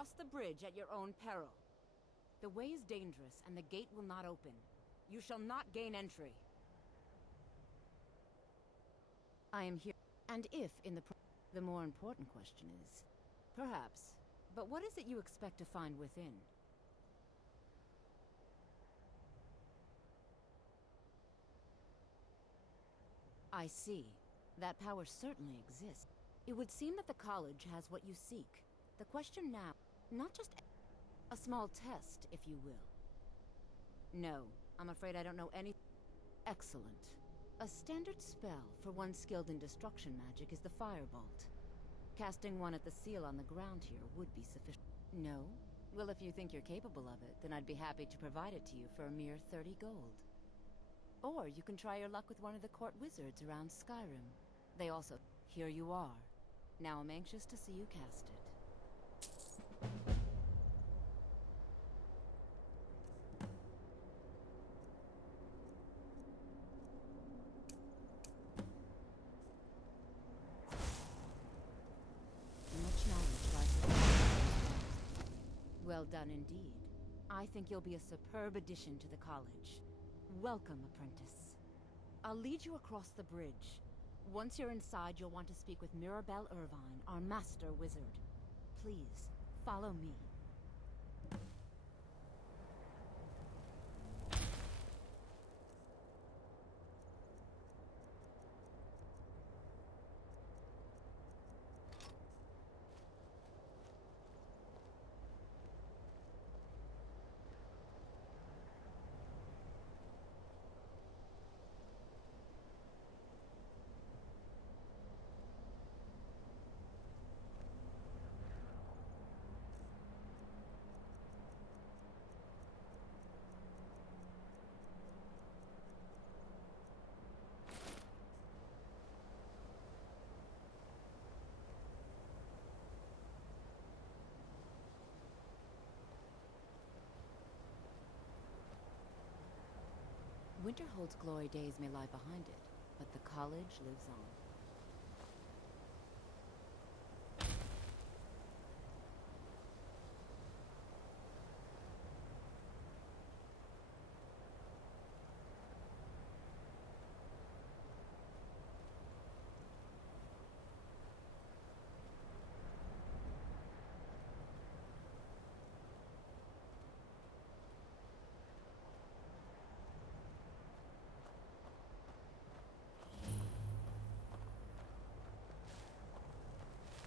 cross the bridge at your own peril. The way is dangerous, and the gate will not open. You shall not gain entry. I am here. And if in the more important question is, perhaps, but what is it you expect to find within? I see. That power certainly exists. It would seem that the college has what you seek. The question now, not just a small test, if you will. No, I'm afraid I don't know any. Excellent. A standard spell for one skilled in destruction magic is the Firebolt. Casting one at the seal on the ground here would be sufficient. No? Well, if you think you're capable of it, then I'd be happy to provide it to you for a mere 30 gold. Or you can try your luck with one of the court wizards around Skyrim. They also... Here you are. Now I'm anxious to see you cast it. Much knowledge lies within. Well done indeed. I think you'll be a superb addition to the college. Welcome, apprentice. I'll lead you across the bridge. Once you're inside, you'll want to speak with Mirabelle Irvine, our master wizard. Please, follow me. Winterhold's glory days may lie behind it, but the college lives on.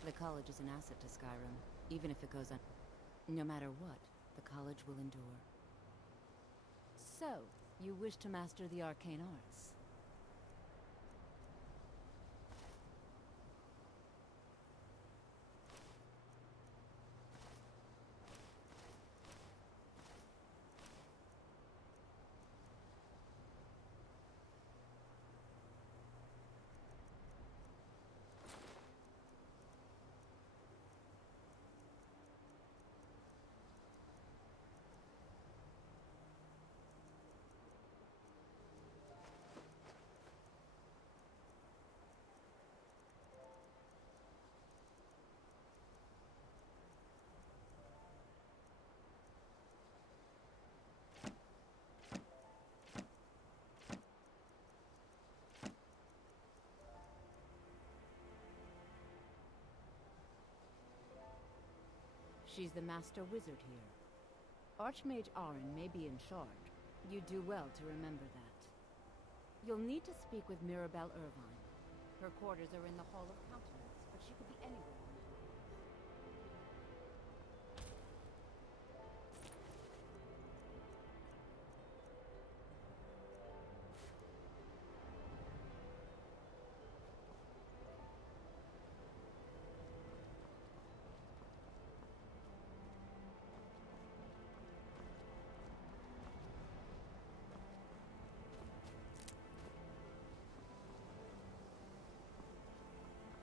The college is an asset to Skyrim, even if it goes on. No matter what, the college will endure. So, you wish to master the arcane arts? She's the master wizard here. Archmage Arin may be in charge. You do well to remember that. You'll need to speak with Mirabelle Irvine. Her quarters are in the Hall of Countenance, but she could be anywhere.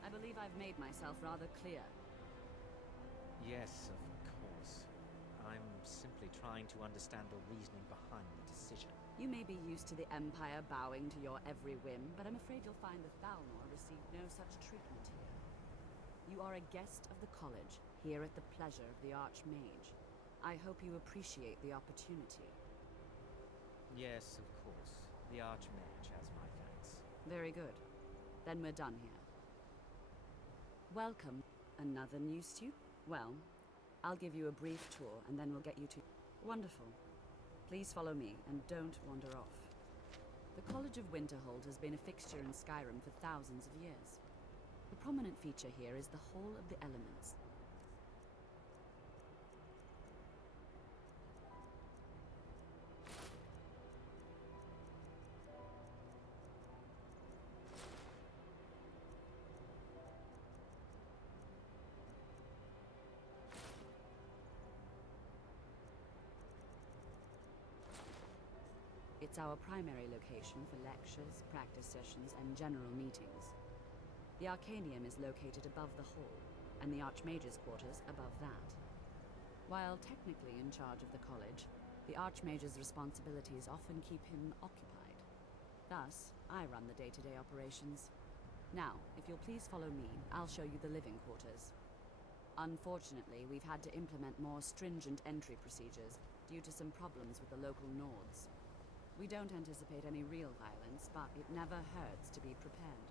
I believe I've made myself rather clear. Yes, of course. I'm simply trying to understand the reasoning behind the decision. You may be used to the Empire bowing to your every whim, but I'm afraid you'll find the Thalmor received no such treatment here. You are a guest of the college, here at the pleasure of the Archmage. I hope you appreciate the opportunity. Yes, of course. The Archmage has my thanks. Very good. Then we're done here. Welcome. Another new student? Well, I'll give you a brief tour and then we'll get you to... Wonderful. Please follow me and don't wander off. The College of Winterhold has been a fixture in Skyrim for thousands of years. The prominent feature here is the Hall of the Elements. It's our primary location for lectures, practice sessions, and general meetings. The Arcanium is located above the hall, and the Archmage's quarters above that. While technically in charge of the college, the Archmage's responsibilities often keep him occupied. Thus, I run the day-to-day operations. Now, if you'll please follow me, I'll show you the living quarters. Unfortunately, we've had to implement more stringent entry procedures due to some problems with the local Nords. We don't anticipate any real violence, but it never hurts to be prepared.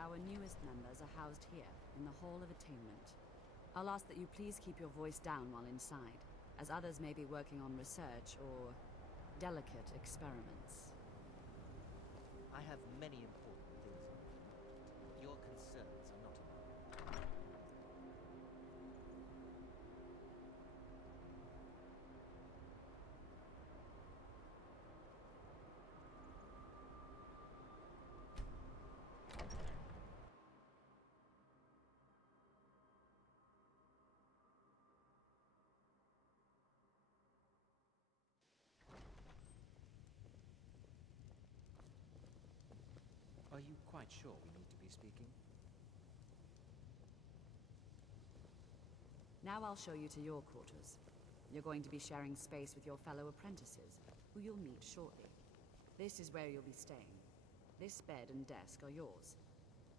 Our newest members are housed here, in the Hall of Attainment. I'll ask that you please keep your voice down while inside, as others may be working on research or delicate experiments. I have many important things on my mind. Your concerns are not enough. Are you quite sure we need to be speaking? Now I'll show you to your quarters. You're going to be sharing space with your fellow apprentices, who you'll meet shortly. This is where you'll be staying. This bed and desk are yours.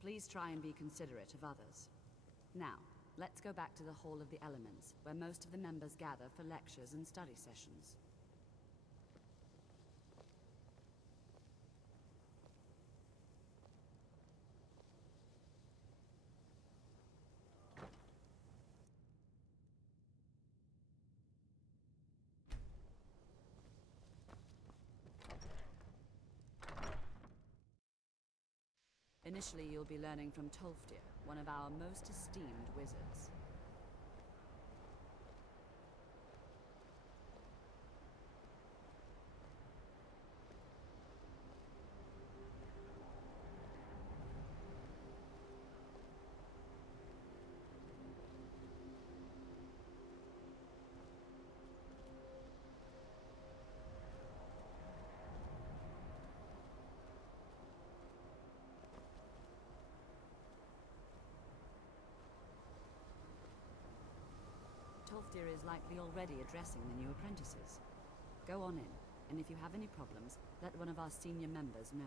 Please try and be considerate of others. Now, let's go back to the Hall of the Elements, where most of the members gather for lectures and study sessions. Initially, you'll be learning from Tolfdir, one of our most esteemed wizards. Drifter is likely already addressing the new apprentices. Go on in, and if you have any problems, let one of our senior members know.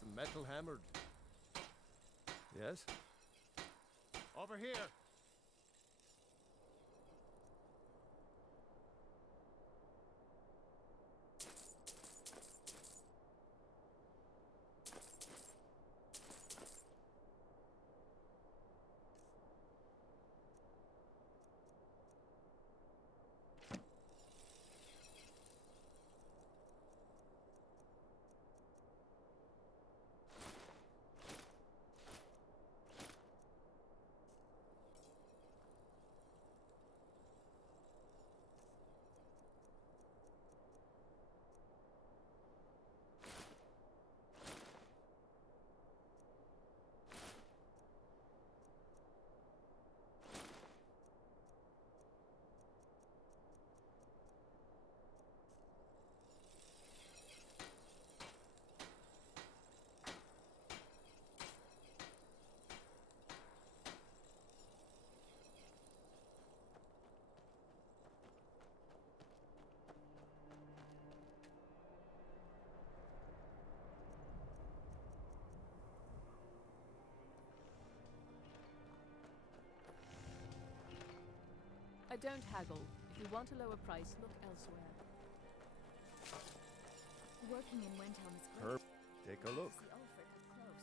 Some metal hammered. Yes? Over here! I don't haggle. If you want a lower price, look elsewhere. Working in Windhelm is great. Take a look. See Ulfric up close.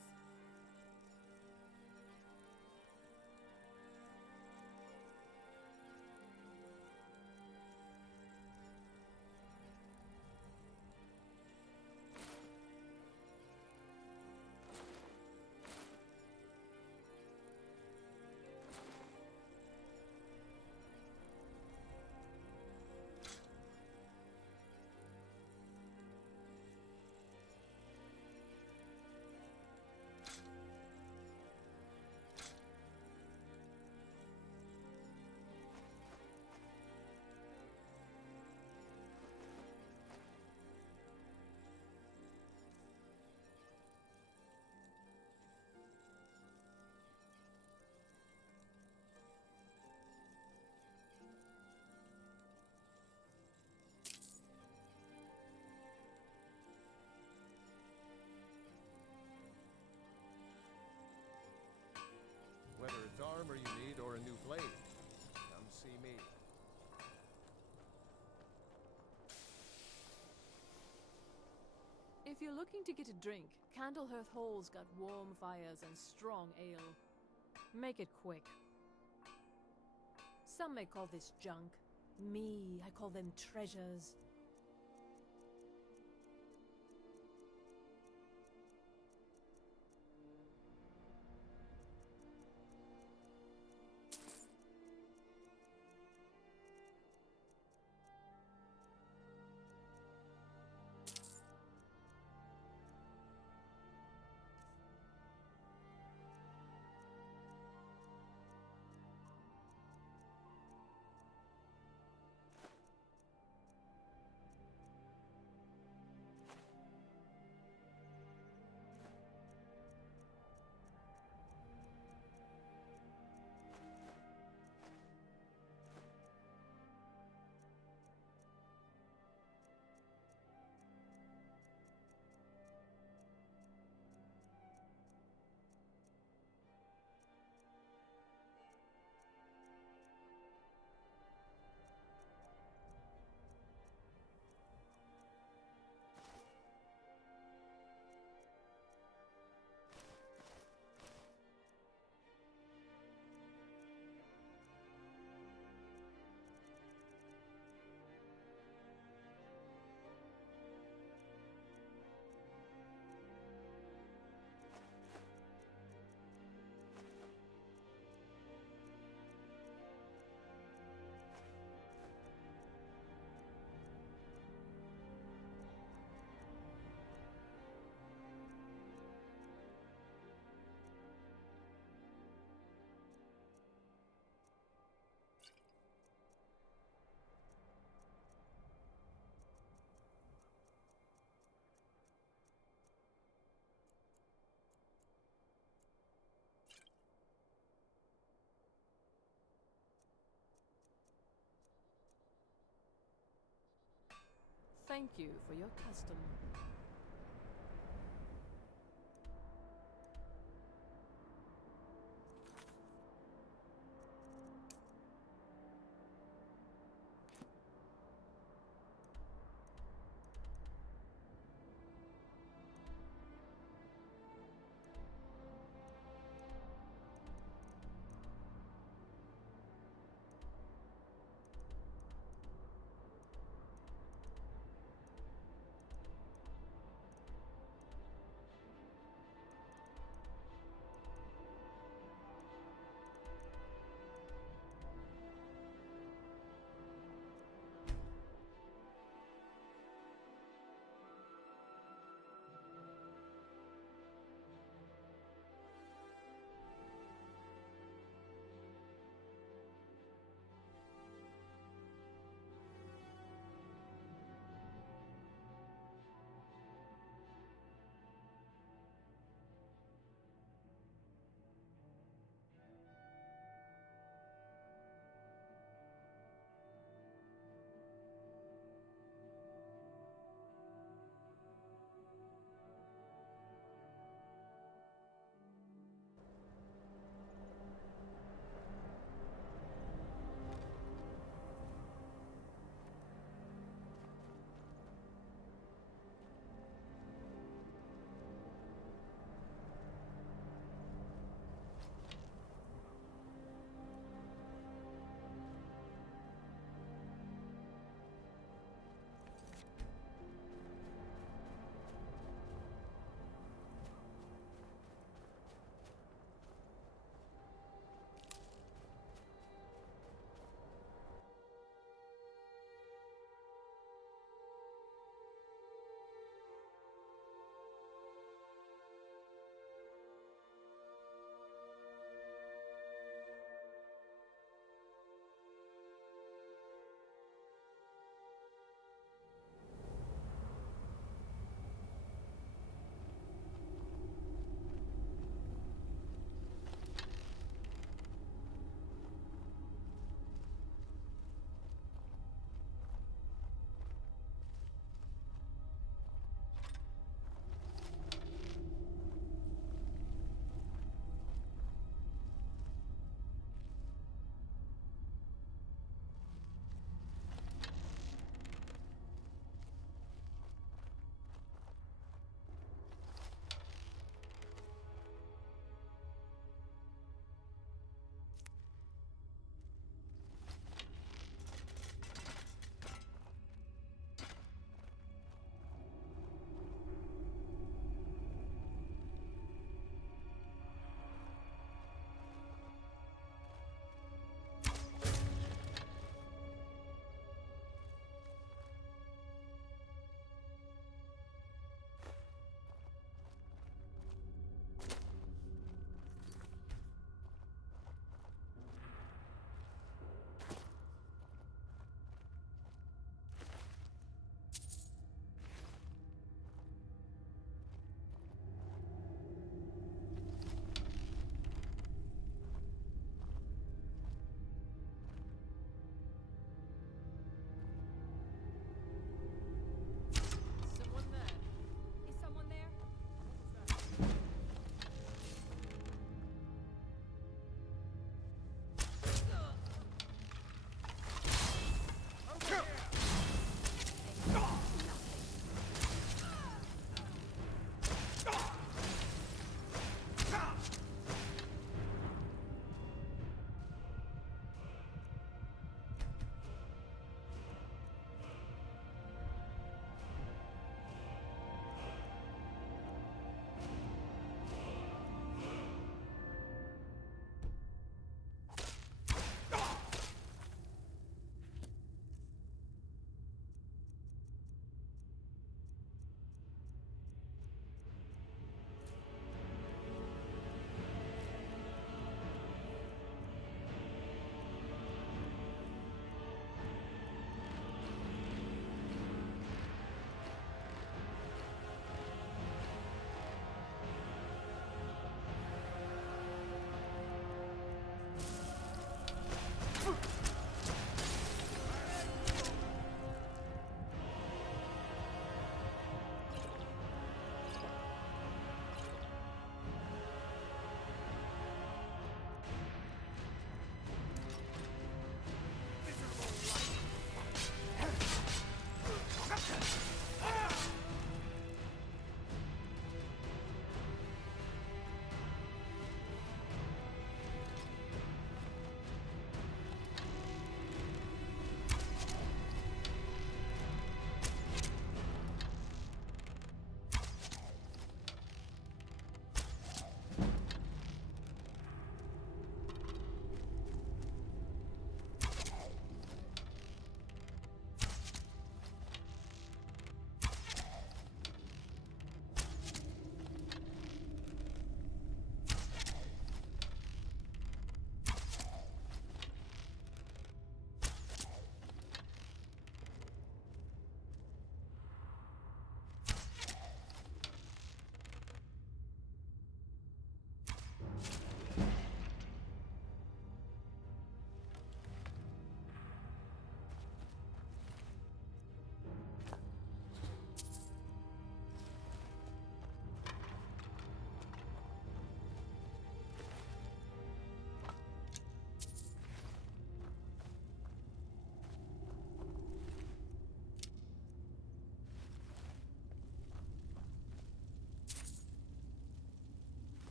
Whether it's armor you need or a new blade, come see me. If you're looking to get a drink, Candlehearth Hall's got warm fires and strong ale. Make it quick. Some may call this junk. Me, I call them treasures. thank you for your custom.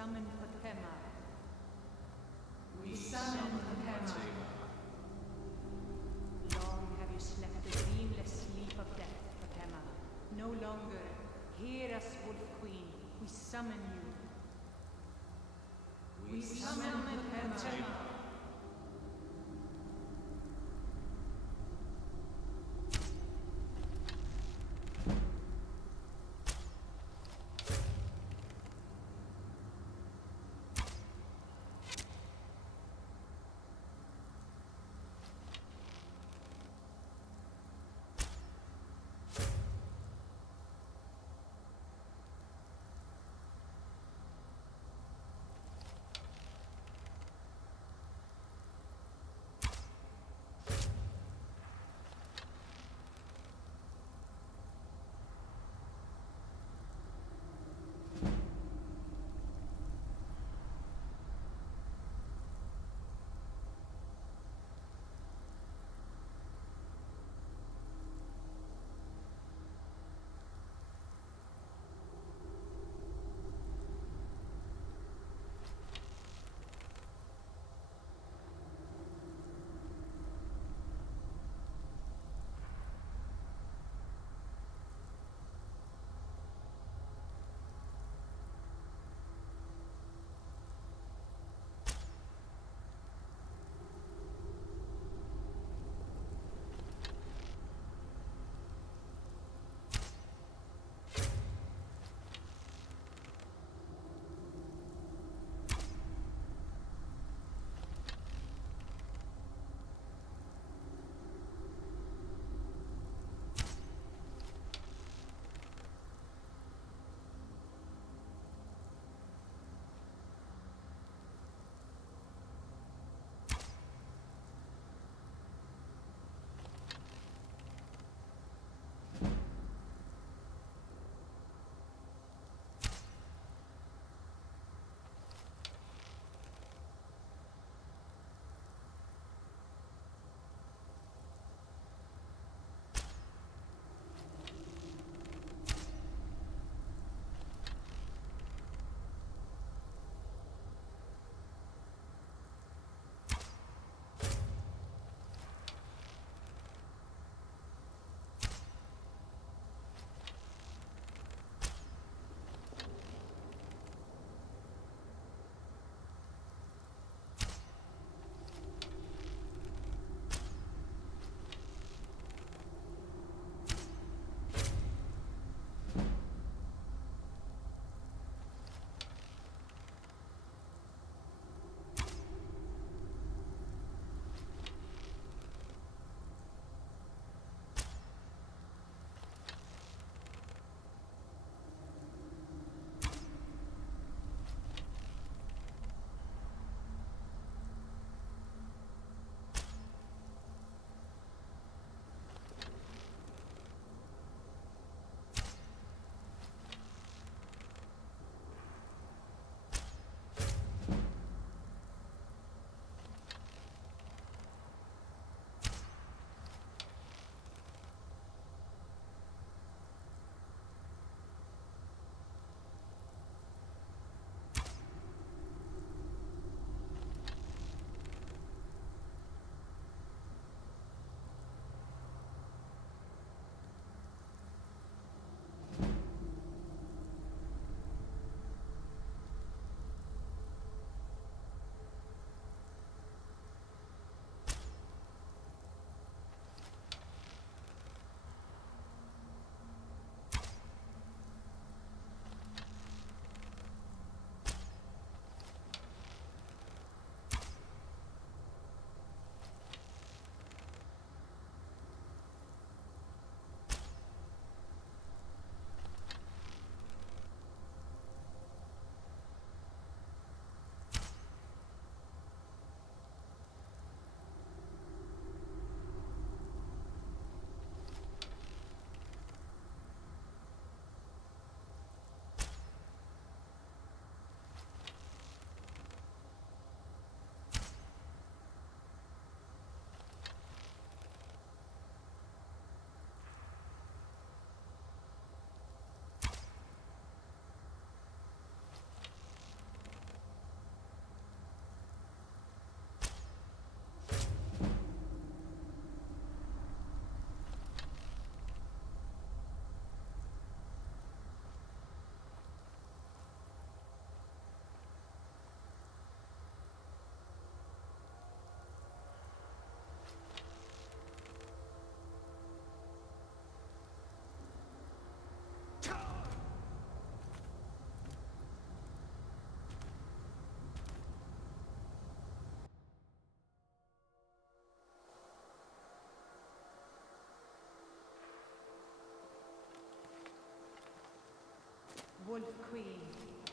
summon Potema. We summon Potema. Long have you slept the dreamless sleep of death, Potema. No longer. Hear us, Wolf Queen. We summon you. We summon Potema. Wolf Queen,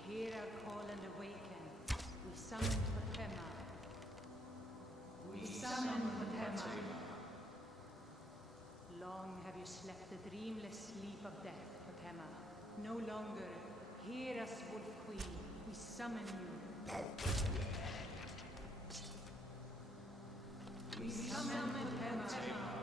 hear our call and awaken. We summon Fatima. We summon Fatima. Long have you slept the dreamless sleep of death, Fatima. No longer. Hear us, Wolf Queen. We summon you. We summon Fatima.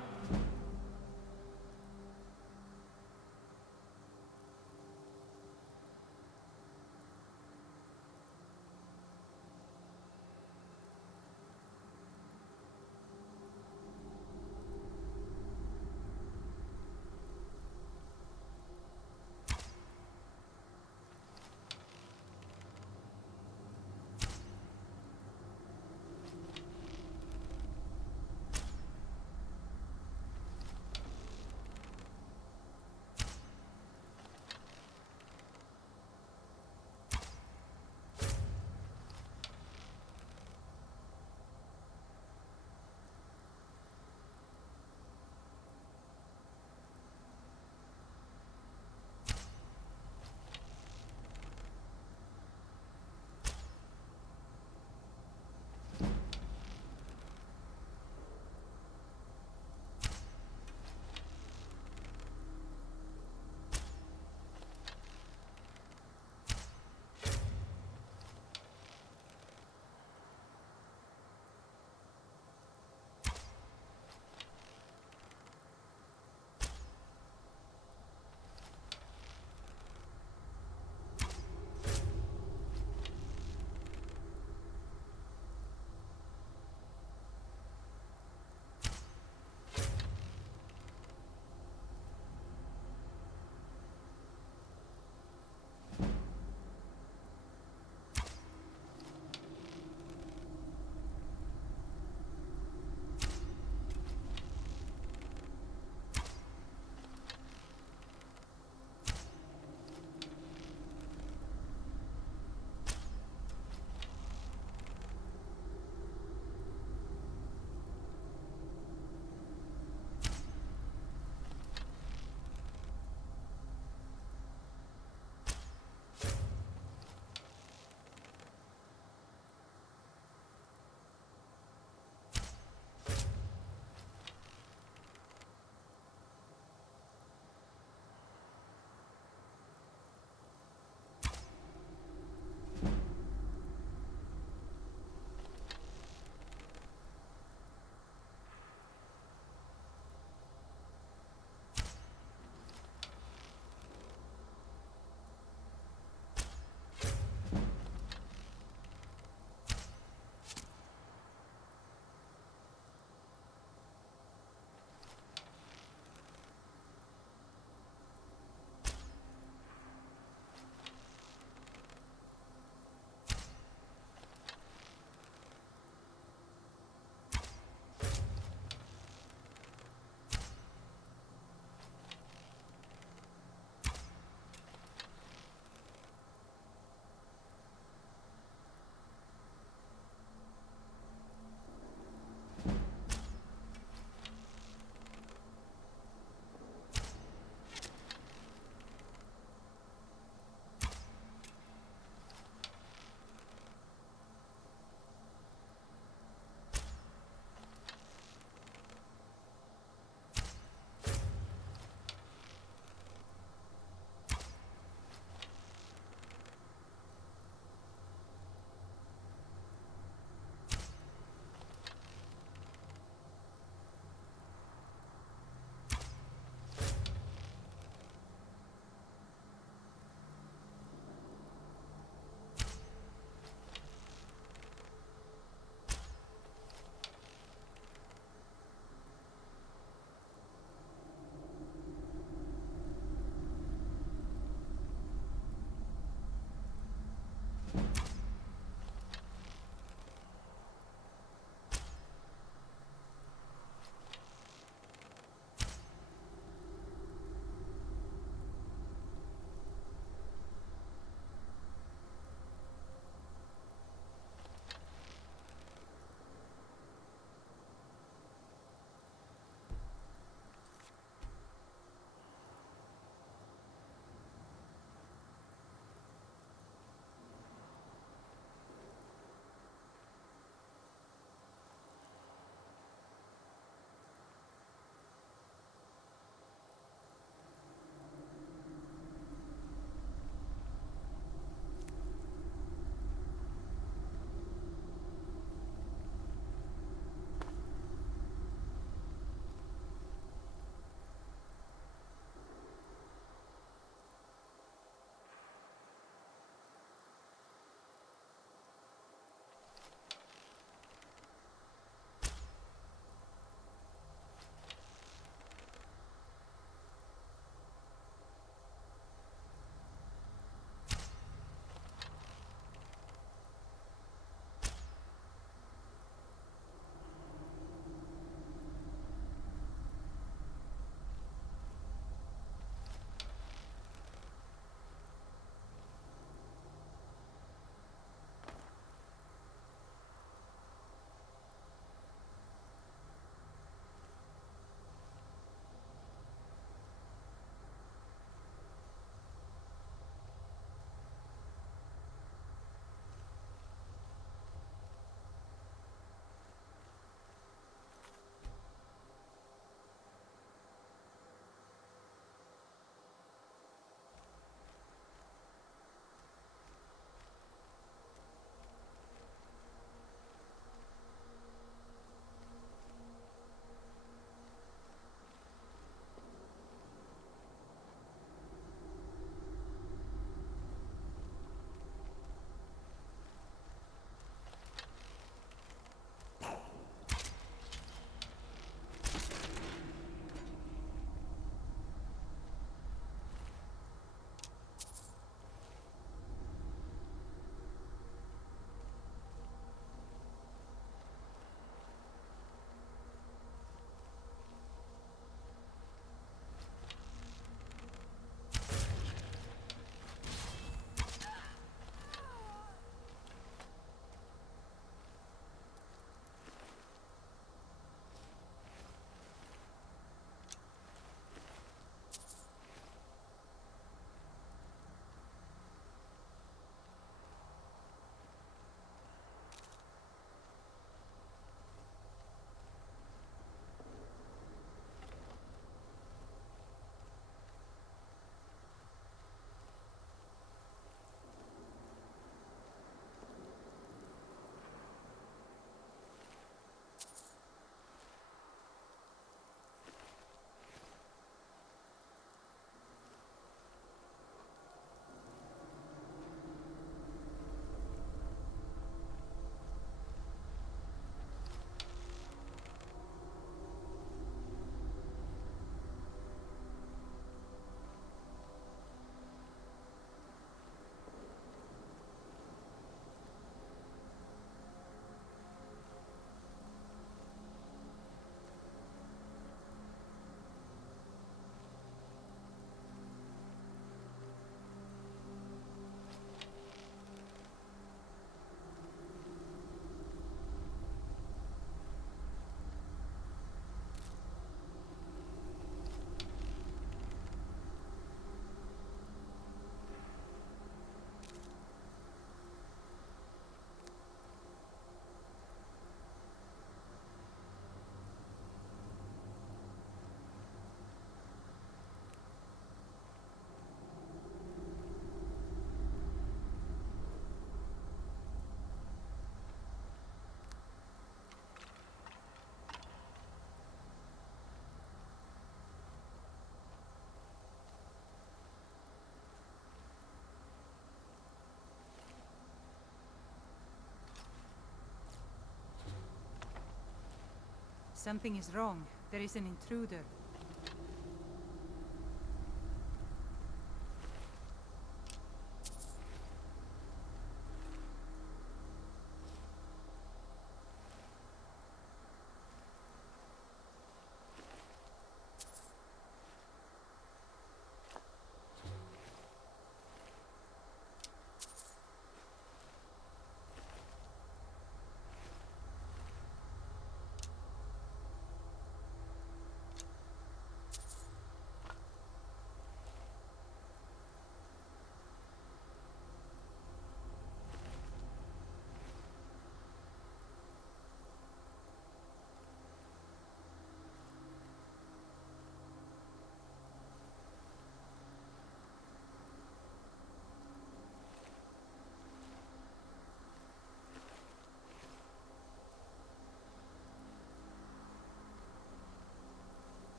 Something is wrong. There is an intruder.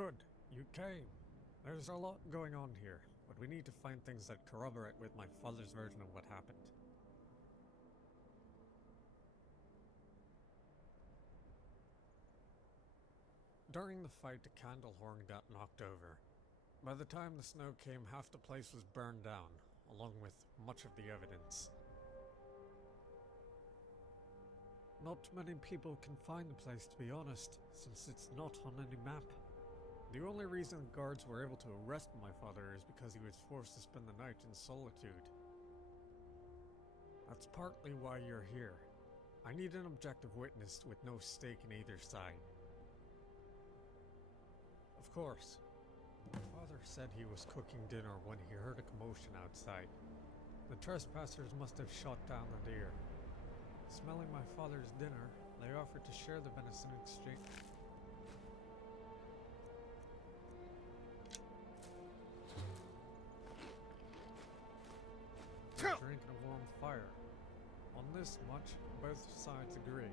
Good, you came. There's a lot going on here, but we need to find things that corroborate with my father's version of what happened. During the fight, the candle horn got knocked over. By the time the snow came, half the place was burned down, along with much of the evidence. Not many people can find the place, to be honest, since it's not on any map. The only reason guards were able to arrest my father is because he was forced to spend the night in solitude. That's partly why you're here. I need an objective witness with no stake in either side. Of course. My father said he was cooking dinner when he heard a commotion outside. The trespassers must have shot down the deer. Smelling my father's dinner, they offered to share the venison in exchange. Drinking a warm fire. On this much, both sides agree.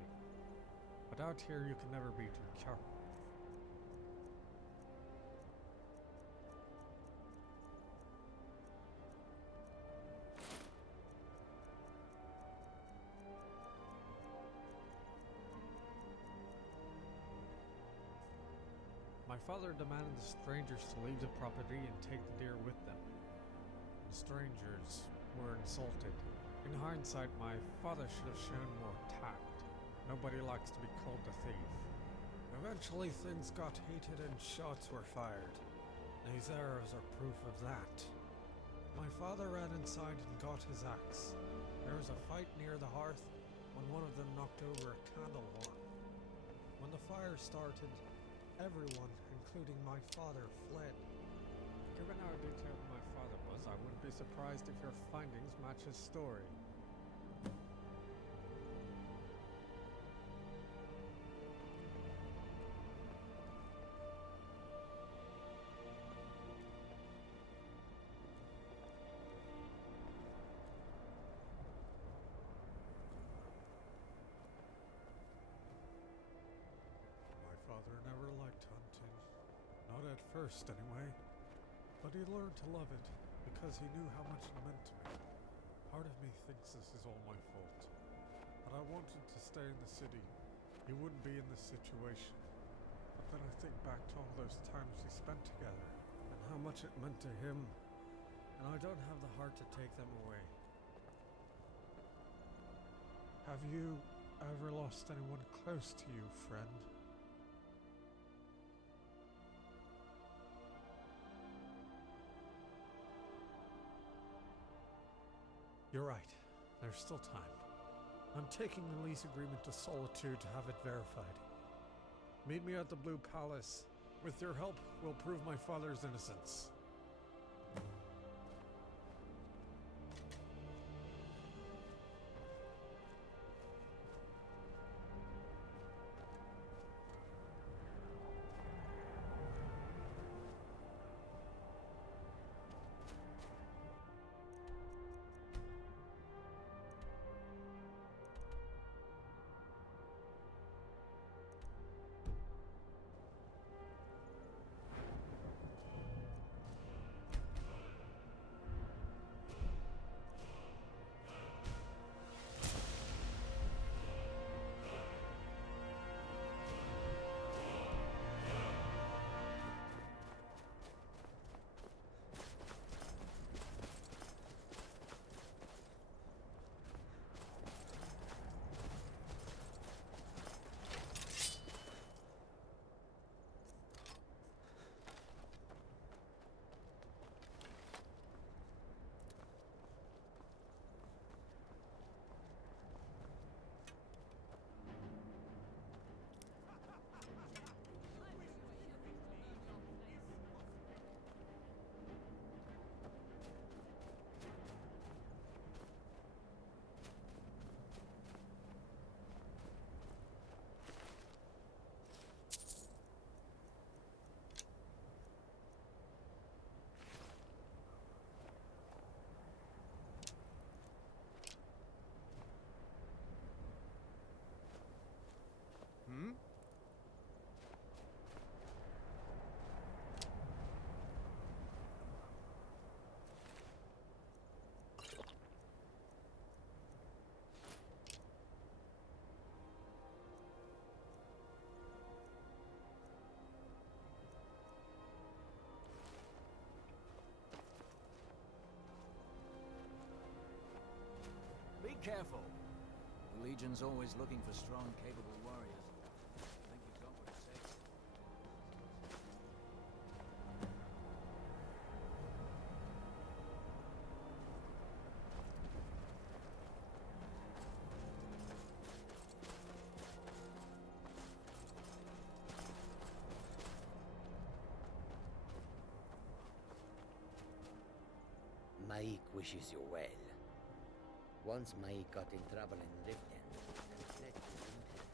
But out here you can never be too careful. My father demanded the strangers to leave the property and take the deer with them. The strangers were insulted. In hindsight, my father should have shown more tact. Nobody likes to be called a thief. Eventually, things got heated and shots were fired. These arrows are proof of that. My father ran inside and got his axe. There was a fight near the hearth when one of them knocked over a candle horn. When the fire started, everyone, including my father, fled. Given how detailed my father was, I wouldn't be surprised if your findings match his story. My father never liked hunting. Not at first, anyway. But he learned to love it, because he knew how much it meant to me. Part of me thinks this is all my fault. But I wanted to stay in the city. He wouldn't be in this situation. But then I think back to all those times we spent together, and how much it meant to him. And I don't have the heart to take them away. Have you ever lost anyone close to you, friend? You're right. There's still time. I'm taking the lease agreement to Solitude to have it verified. Meet me at the Blue Palace. With your help, we'll prove my father's innocence. careful. The Legion's always looking for strong, capable warriors. I think you've got what it takes. Maik wishes you well. Once Maik got in trouble in Riften and fled to Winterhold.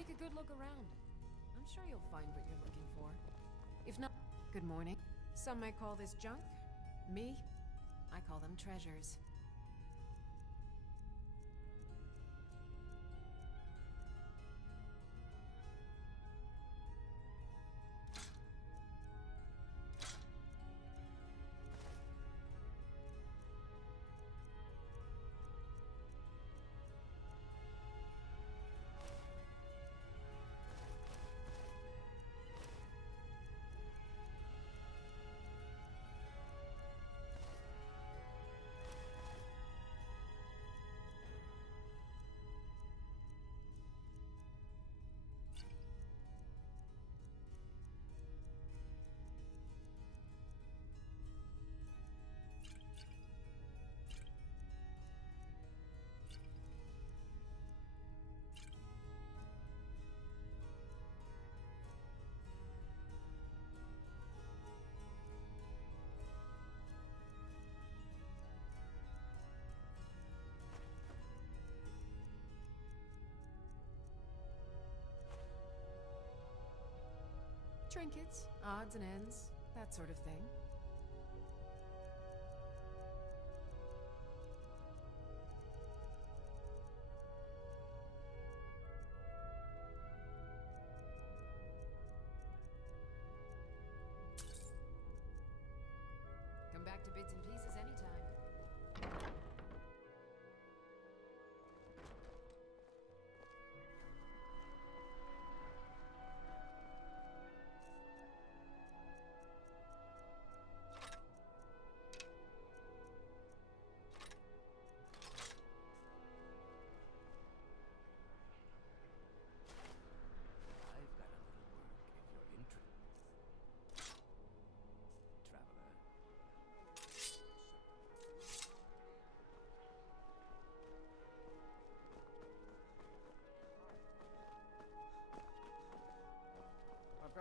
Take a good look around. I'm sure you'll find what you're looking for. If not, good morning. Some might call this junk. Me, I call them treasures. Trinkets, odds and ends, that sort of thing. Come back to bits and pieces anytime.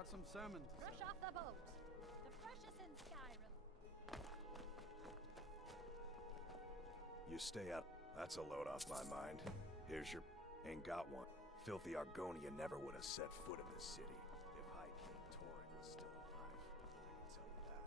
some sermons. Fresh off the boat. The freshest in Skyrim. You stay out. That's a load off my mind. Here's your... Ain't got one. Filthy Argonia never would have set foot in this city if High King Torin was still alive. I can tell you that.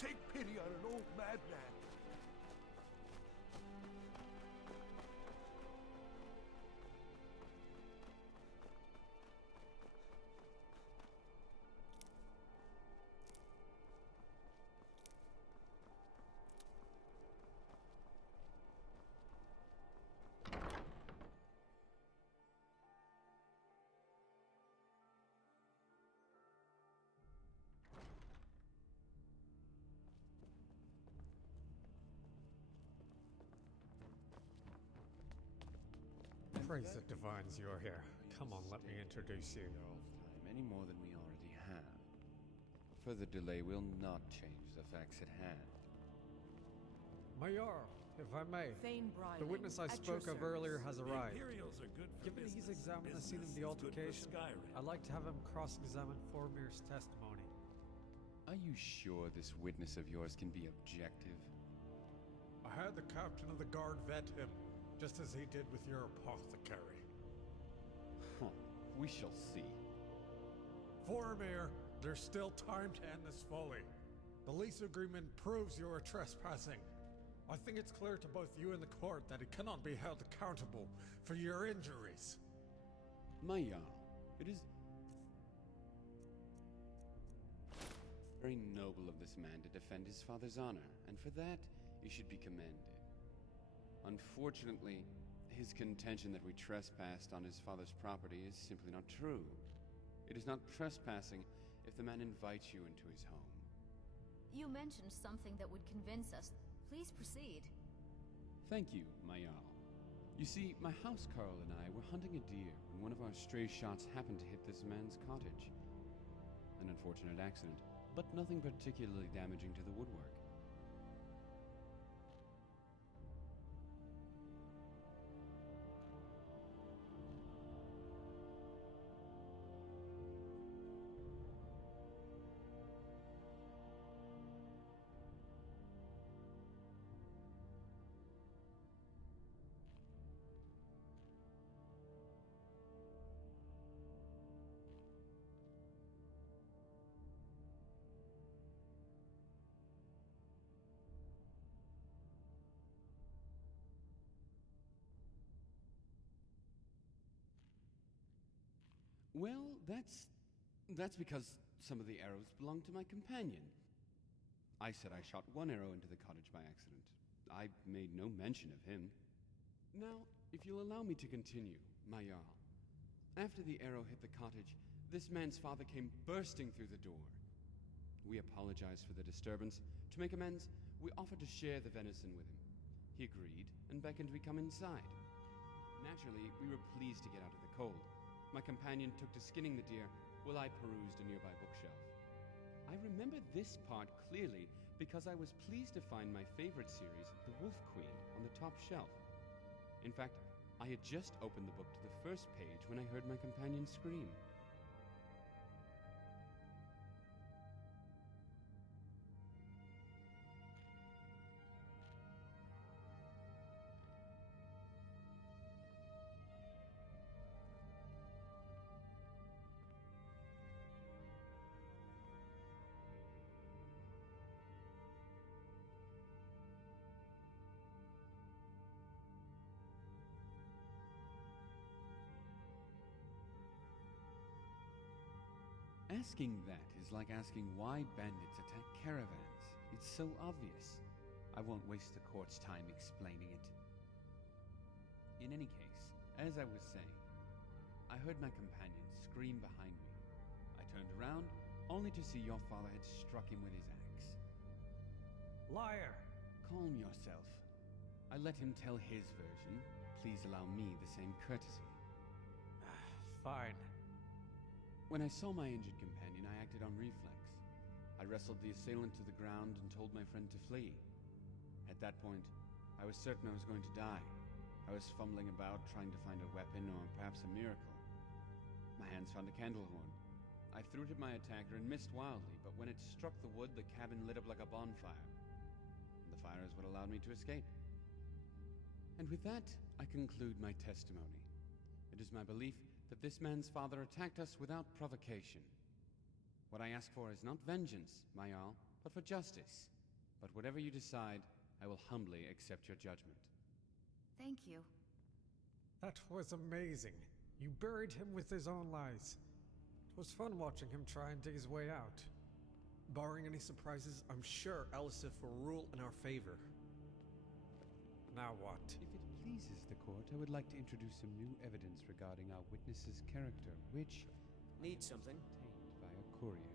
Take pity on an old madman. Praise the divines you're here. Come on, let me introduce you. Any more than we already have. Further delay will not change the facts at hand. Mayor, if I may, the witness I spoke of earlier has arrived. Imperials are good for Given he's business. examined the scene of Business the is good for altercation, Skyrim. I'd like to have him cross-examine Formir's testimony. Are you sure this witness of yours can be objective? I had the captain of the guard vet him, just as he did with your apothecary. Huh. We shall see. Formir, there's still time to end this folly. The lease agreement proves you are trespassing. I think it's clear to both you and the court that it cannot be held accountable for your injuries. My Jarl, it is very noble of this man to defend his father's honor, and for that, he should be commended. Unfortunately, his contention that we trespassed on his father's property is simply not true. It is not trespassing if the man invites you into his home. You mentioned something that would convince us. Please proceed. Thank you, my Jarl. You see, my housecarl and I were hunting a deer when one of our stray shots happened to hit this man's cottage. An unfortunate accident, but nothing particularly damaging to the woodwork. Well, that's because some of the arrows belong to my companion. I said I shot one arrow into the cottage by accident. I made no mention of him. Now, if you'll allow me to continue, my Jarl. After the arrow hit the cottage, this man's father came bursting through the door. We apologized for the disturbance. To make amends, we offered to share the venison with him. He agreed and beckoned we come inside. Naturally, we were pleased to get out of the cold. My companion took to skinning the deer while I perused a nearby bookshelf. I remember this part clearly because I was pleased to find my favorite series, The Wolf Queen, on the top shelf. In fact, I had just opened the book to the first page when I heard my companion scream. Asking that is like asking why bandits attack caravans. It's so obvious. I won't waste the court's time explaining it. In any case, as I was saying, I heard my companion scream behind me. I turned around, only to see your father had struck him with his axe. Liar! Calm yourself. I let him tell his version. Please allow me the same courtesy. Fine. When I saw my injured companion, I acted on reflex. I wrestled the assailant to the ground and told my friend to flee. At that point, I was certain I was going to die. I was fumbling about, trying to find a weapon or perhaps a miracle. My hands found a candle horn. I threw it at my attacker and missed wildly, but when it struck the wood, the cabin lit up like a bonfire. And the fire is what allowed me to escape. And with that, I conclude my testimony. It is my belief that this man's father attacked us without provocation. What I ask for is not vengeance, my Jarl, but for justice. But whatever you decide, I will humbly accept your judgment. Thank you. That was amazing. You buried him with his own lies. It was fun watching him try and dig his way out. Barring any surprises, I'm sure Elisif will rule in our favor. Now what? If it pleases the court, I would like to introduce some new evidence regarding our witness's character, which... Need something? ...obtained by a courier.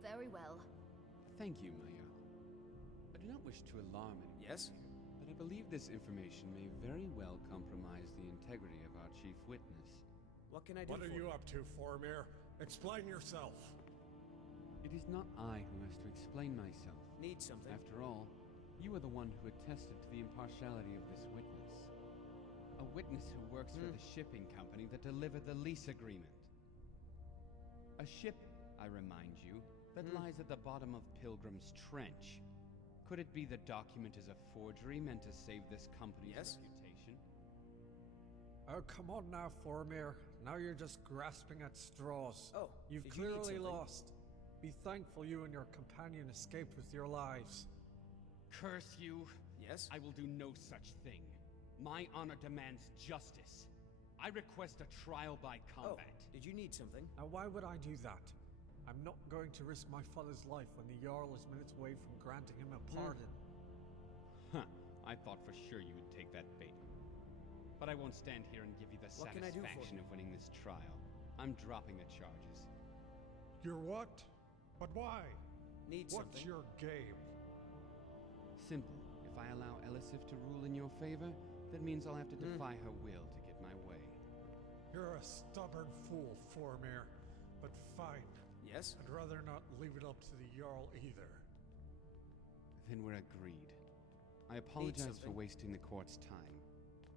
Very well. Thank you, my Jarl. I do not wish to alarm anyone. Yes? But I believe this information may very well compromise the integrity of our chief witness. What can I do What are you up to, Formir? Explain yourself. It is not I who has to explain myself. Need something? After all, you are the one who attested to the impartiality of this witness. A witness who works for the shipping company that delivered the lease agreement. A ship, I remind you, that lies at the bottom of Pilgrim's Trench. Could it be the document is a forgery meant to save this company's reputation? Oh, come on now, Formir. Now you're just grasping at straws. Oh, You've clearly lost. Be thankful you and your companion escaped with your lives. Curse you. Yes? I will do no such thing. My honor demands justice. I request a trial by combat. Oh, did you need something? Now why would I do that? I'm not going to risk my father's life when the Jarl is minutes away from granting him a pardon. Huh. I thought for sure you would take that bait. But I won't stand here and give you the What can I do for satisfaction you? of winning this trial. I'm dropping the charges. You're what? But why? Need What's something? your game? Simple. If I allow Elisif to rule in your favor, that means I'll have to defy her will to get my way. You're a stubborn fool, Formir. But fine. Yes? I'd rather not leave it up to the Jarl either. Then we're agreed. I apologize for something? wasting the court's time.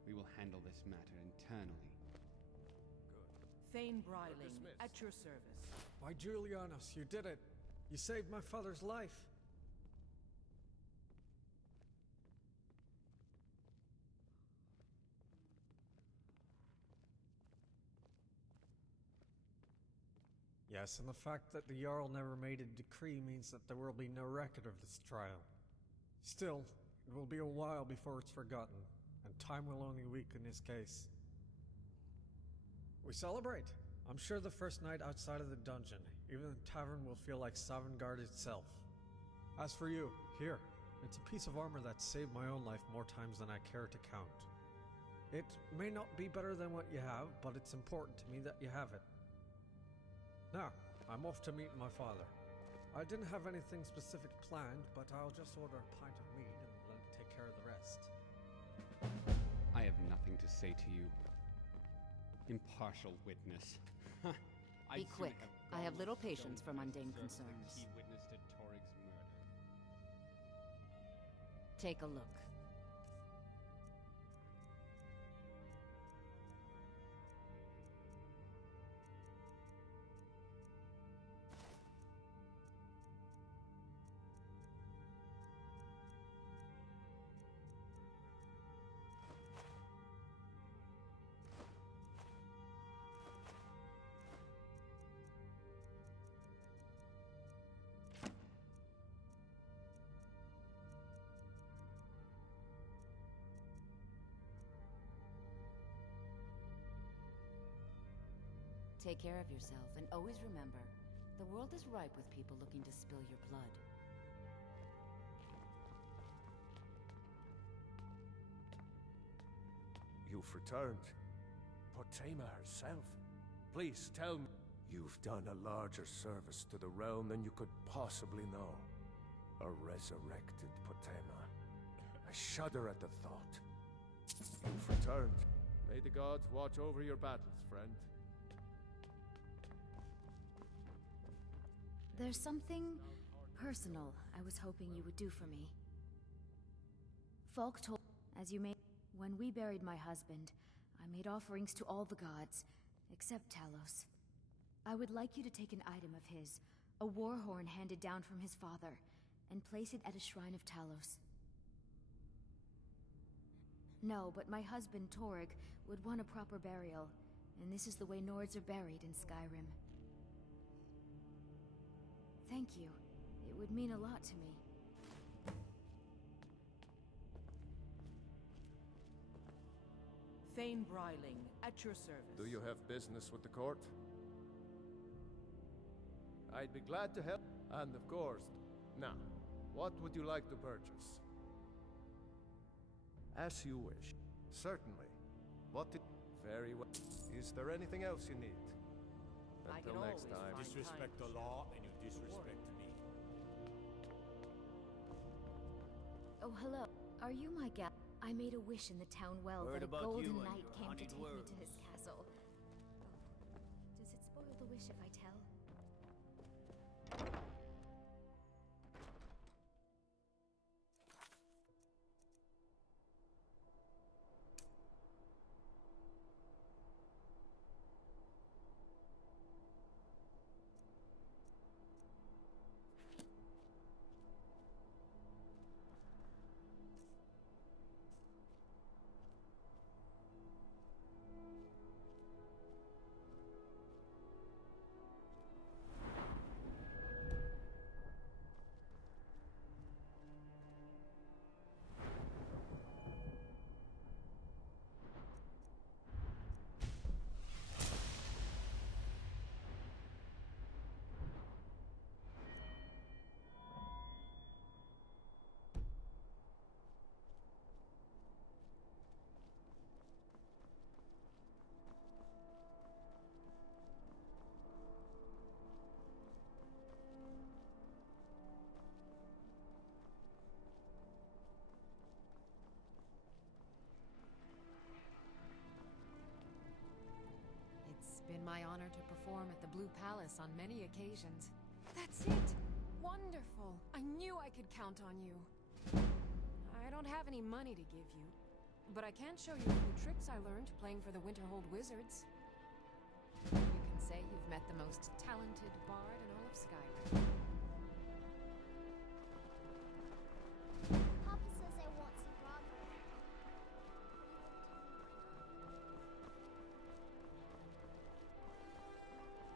We will handle this matter internally. Thane Bryling, dismissed. at your service. Why, Julianus, you did it. You saved my father's life. Yes, and the fact that the Jarl never made a decree means that there will be no record of this trial. Still, it will be a while before it's forgotten, and time will only weaken his case. We celebrate. I'm sure the first night outside of the dungeon, even the tavern will feel like Sovngarde itself. As for you, here, it's a piece of armor that saved my own life more times than I care to count. It may not be better than what you have, but it's important to me that you have it. Now, I'm off to meet my father. I didn't have anything specific planned, but I'll just order a pint of mead and let it take care of the rest. I have nothing to say to you. Impartial witness. Be quick. I have little patience for mundane Serves as the concerns. key witness to Torig's murder. Take a look. Take care of yourself, and always remember, the world is ripe with people looking to spill your blood. You've returned. Potema herself. Please tell me. You've done a larger service to the realm than you could possibly know. A resurrected Potema. I shudder at the thought. You've returned. May the gods watch over your battles, friend. There's something personal I was hoping you would do for me. Folk told, as you may, when we buried my husband, I made offerings to all the gods, except Talos. I would like you to take an item of his, a war horn handed down from his father, and place it at a shrine of Talos. No, but my husband, Torig, would want a proper burial, and this is the way Nords are buried in Skyrim. Thank you. It would mean a lot to me. Thane Bryling, at your service. Do you have business with the court? I'd be glad to help. And of course, now, what would you like to purchase? As you wish. Certainly. What did... Very well. Is there anything else you need? Until next time. You disrespect the law and you disrespect me. Oh, hello. Are you my gal? I made a wish in the town well Heard that a about golden you and knight your came to honeyed take me words. to his castle. Oh, does it spoil the wish if I tell? It's been my honor to perform at the Blue Palace on many occasions. That's it! Wonderful! I knew I could count on you. I don't have any money to give you, but I can show you a few tricks I learned playing for the Winterhold Wizards. You can say you've met the most talented bard in all of Skyrim. Papa says I want some Robert.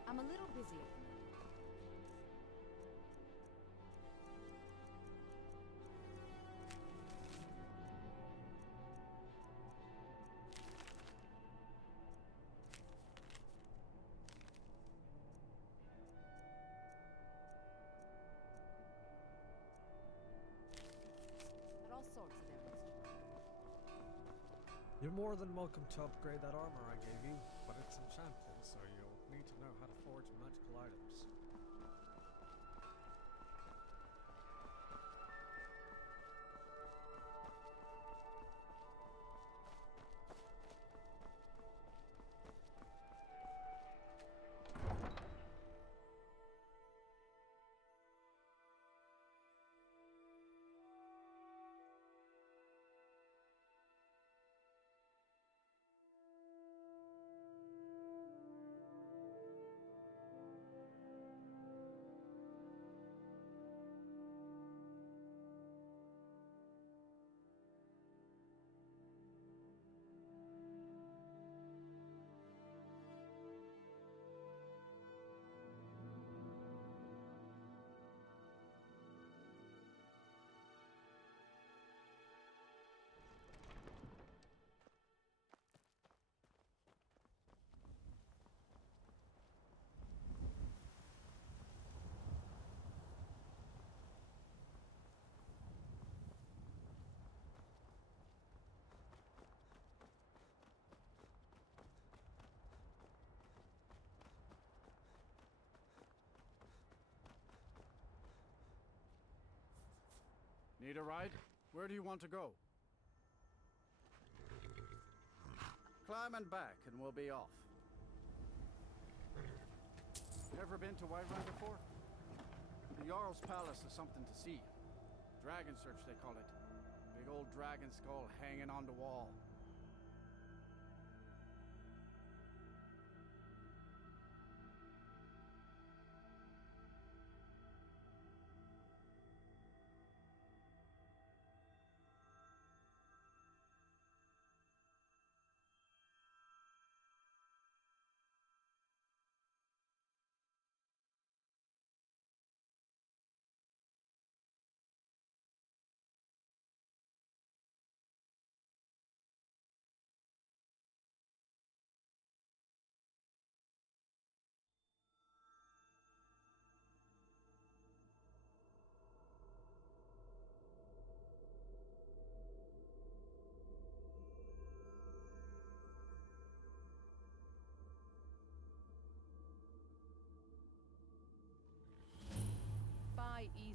I'm a little busy at the moment. Got all sorts of errands to run. You're more than welcome to upgrade that armor I gave you, but it's enchanted, so you'll need to know how to forge magical items. Need a ride? Where do you want to go? Climb and back and we'll be off. Ever been to Whiterun before? The Jarl's Palace is something to see. Dragon Search, they call it. Big old dragon skull hanging on the wall.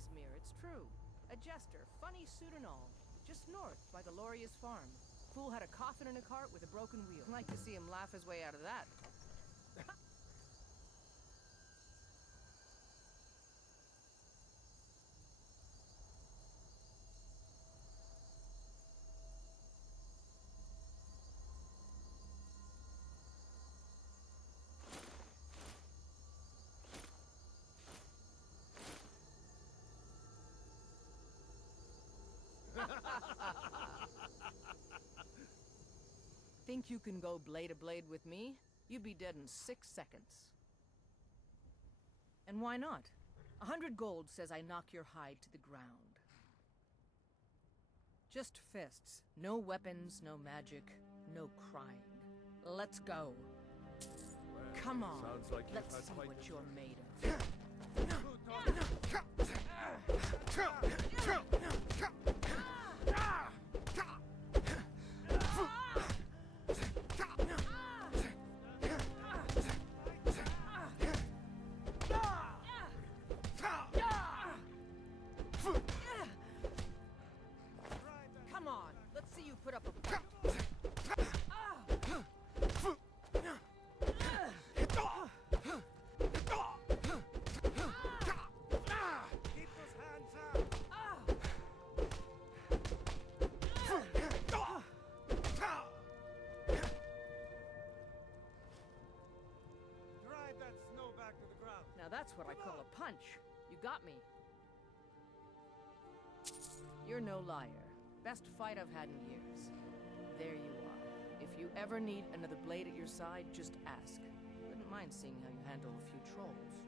Easmere, it's true. A jester, funny suit and all. Just north, by the Lauria's farm. Fool had a coffin in a cart with a broken wheel. Like to see him laugh his way out of that. Think you can go blade to blade with me? You'd be dead in 6 seconds. And why not? 100 gold says I knock your hide to the ground. Just fists. No weapons, no magic, no crying. Let's go. Well, Come on. Sounds like Let's you've see had quite what the you're journey. made of. Come on, let's see you put up a fight. Now that's what I call a punch. You got me. You're no liar. Best fight I've had in years. There you are. If you ever need another blade at your side, just ask. Wouldn't mind seeing how you handle a few trolls.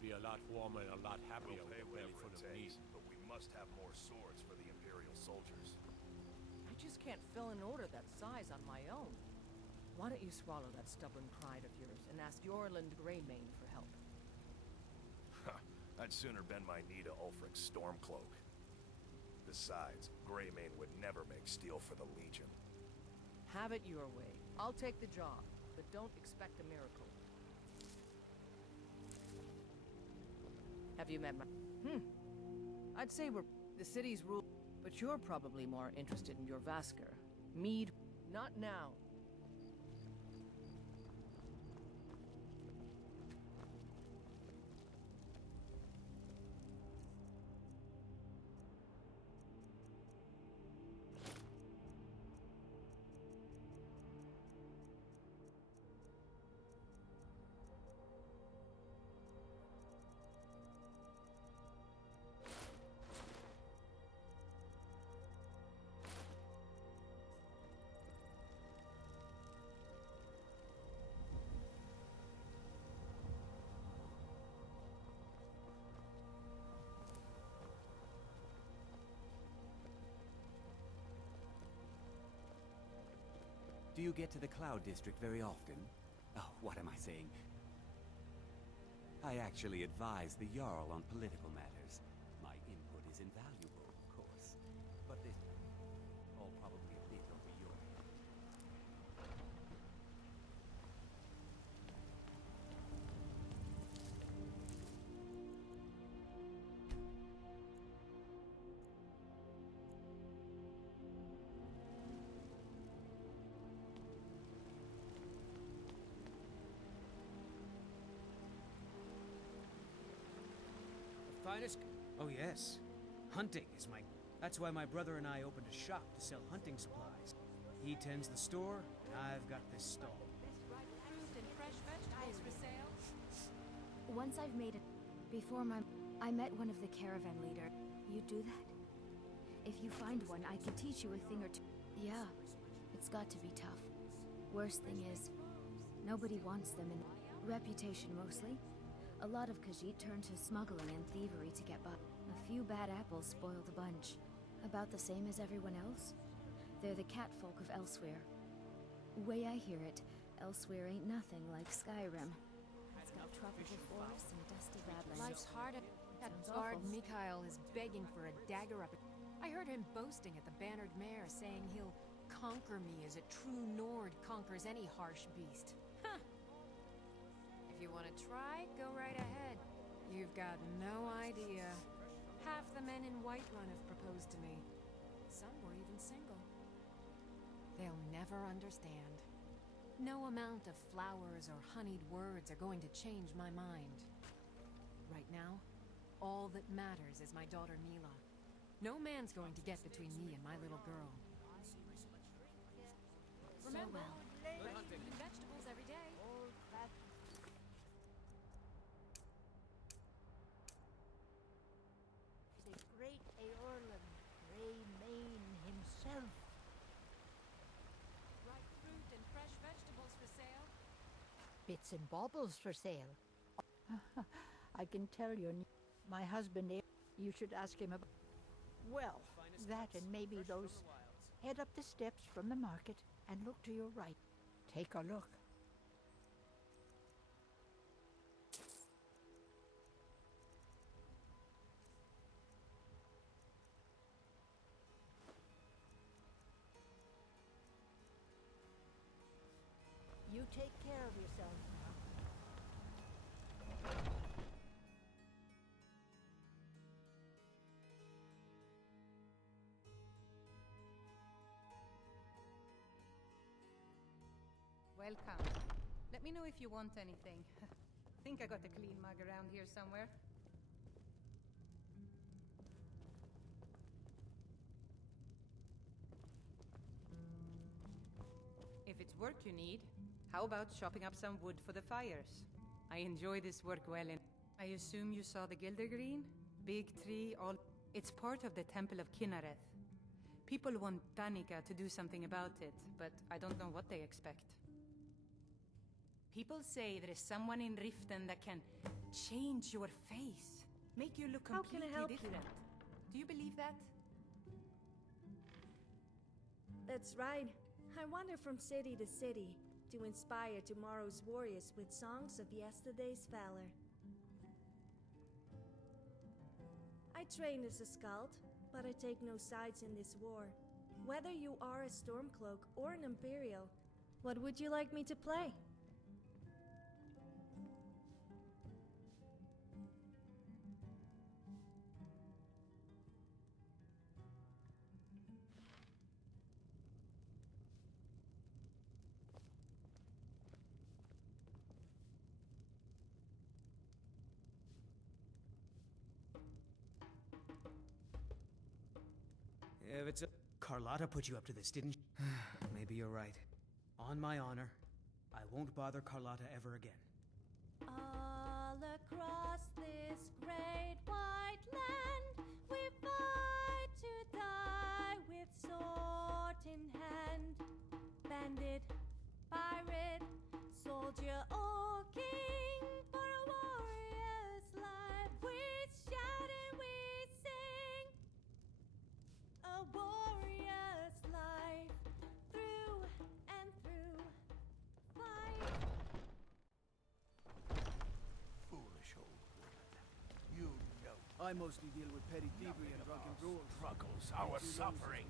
Be a lot warmer and a lot happier We'll pay with a belly whatever full it of meat. takes, but we must have more swords for the Imperial soldiers. I just can't fill an order that size on my own. Why don't you swallow that stubborn pride of yours and ask Yorland Greymane for help? I'd sooner bend my knee to Ulfric's Stormcloak. Besides, Greymane would never make steel for the Legion. Have it your way. I'll take the job, but don't expect a miracle. Have you met my... I'd say we're the city's rule, but you're probably more interested in your Vasker. Mead, not now. Do you get to the Cloud District very often? Oh, what am I saying? I actually advise the Jarl on political matters. My input is invaluable, of course. But this... all probably a bit over your head. Finest? Oh yes. Hunting is my... That's why my brother and I opened a shop to sell hunting supplies. He tends the store, and I've got this stall. Fruit and fresh vegetables for sale. Once I've made it... Before I met one of the caravan leader. You do that? If you find one, I can teach you a thing or two. Yeah, it's got to be tough. Worst thing is, nobody wants them in... Reputation mostly. A lot of Khajiit turn to smuggling and thievery to get by. A few bad apples spoil the bunch. About the same as everyone else. They're the catfolk of elsewhere. Way I hear it, elsewhere ain't nothing like Skyrim. It's got tropical forests and dusty badlands. Life's hard at... That Sounds guard awful. Mikhail is begging for a dagger up. I heard him boasting at the Bannered Mare, saying he'll conquer me as a true Nord conquers any harsh beast. Huh. If you want to try, go right ahead. You've got no idea. Half the men in Whiterun have proposed to me. Some were even single. They'll never understand. No amount of flowers or honeyed words are going to change my mind. Right now, all that matters is my daughter Mila. No man's going to get between me and my little girl. Remember, Good hunting. eating vegetables every day. The great Aorlan, Grey Mane himself. Ripe fruit and fresh vegetables for sale. Bits and baubles for sale. I can tell my husband, you should ask him about... Well, that and maybe those... Head up the steps from the market and look to your right. Take a look. You take care of yourself now. Welcome. Let me know if you want anything. Think I got a clean mug around here somewhere. If it's work you need, how about chopping up some wood for the fires? I enjoy this work well and I assume you saw the Gildergreen? Big tree, all... It's part of the Temple of Kinnareth. People want Danica to do something about it, but I don't know what they expect. People say there is someone in Riften that can change your face, make you look How can completely I help you? different. Do you believe that? That's right. I wander from city to city to inspire tomorrow's warriors with songs of yesterday's valor. I train as a skald, but I take no sides in this war. Whether you are a Stormcloak or an Imperial, what would you like me to play? If it's a... Carlotta put you up to this, didn't she? Maybe you're right. On my honor, I won't bother Carlotta ever again. All across this great white land, we fight to die with sword in hand. Bandit, pirate, soldier, or king, for a warrior's life, we shout and we sing. A warrior's life, through and through, fight. Foolish I mostly deal with petty thievery and drunken brawls. Struggles, our suffering.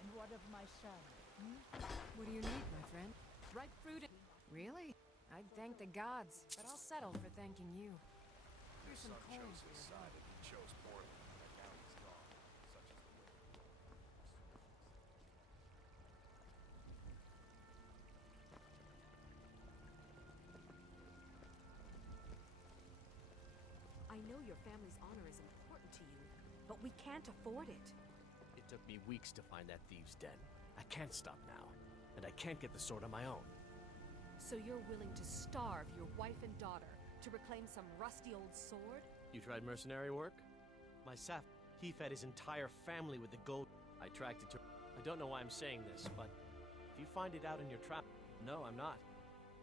And what of my son? Hmm? What do you need, my friend? Ripe fruit. Really? I'd thank the gods, but I'll settle for thanking you. Here's some Son coins chose his for your side help. and he chose poorly. And now he's gone. Such is the way. I know your family's honor is important to you, but we can't afford it. It took me weeks to find that thieves' den. I can't stop now, and I can't get the sword on my own. So you're willing to starve your wife and daughter to reclaim some rusty old sword? You tried mercenary work? My Saf, he fed his entire family with the gold I tracked it to. I don't know why I'm saying this, but if you find it out in your trap... No, I'm not.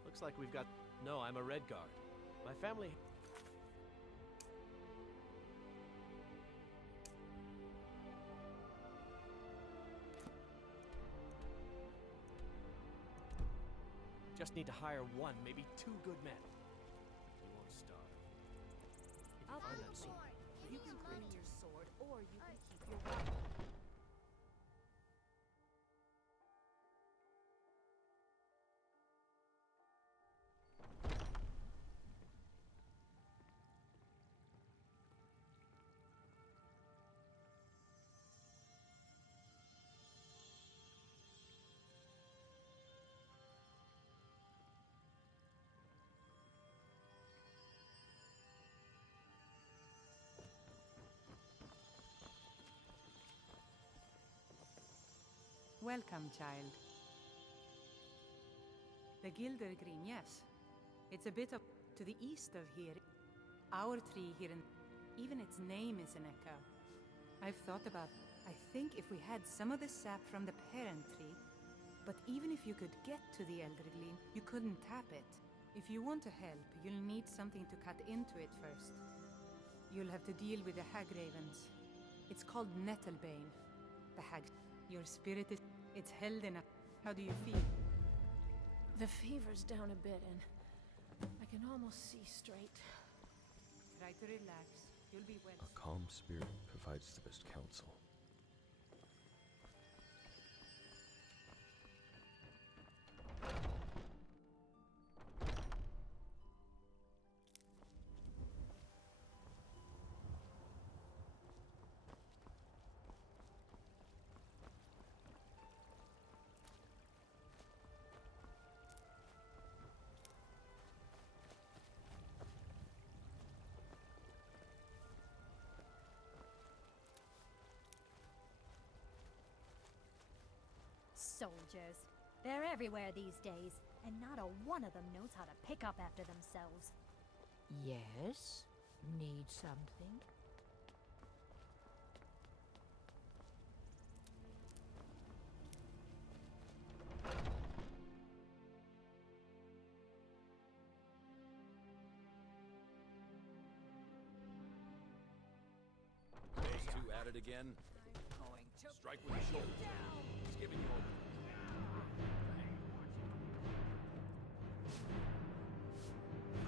Looks like we've got... No, I'm a Red Guard. My family... Just need to hire one, maybe two good men. You won't starve. If you find that sword, You can bring your sword, or you can keep your wife. Welcome, child. The Gilder Green, yes. It's a bit up to the east of here. Our tree here, and even its name is an echo. I've thought about... I think if we had some of the sap from the parent tree, but even if you could get to the Elder Gleam, you couldn't tap it. If you want to help, you'll need something to cut into it first. You'll have to deal with the hag ravens. It's called Nettlebane. The hag... Your spirit is... It's held in a... How do you feel? The fever's down a bit, and I can almost see straight. Try to relax. You'll be well. A calm spirit provides the best counsel. Soldiers. They're everywhere these days, and not a one of them knows how to pick up after themselves. Yes? Need something? Those two at it again. Strike with the shoulder. He's giving you over.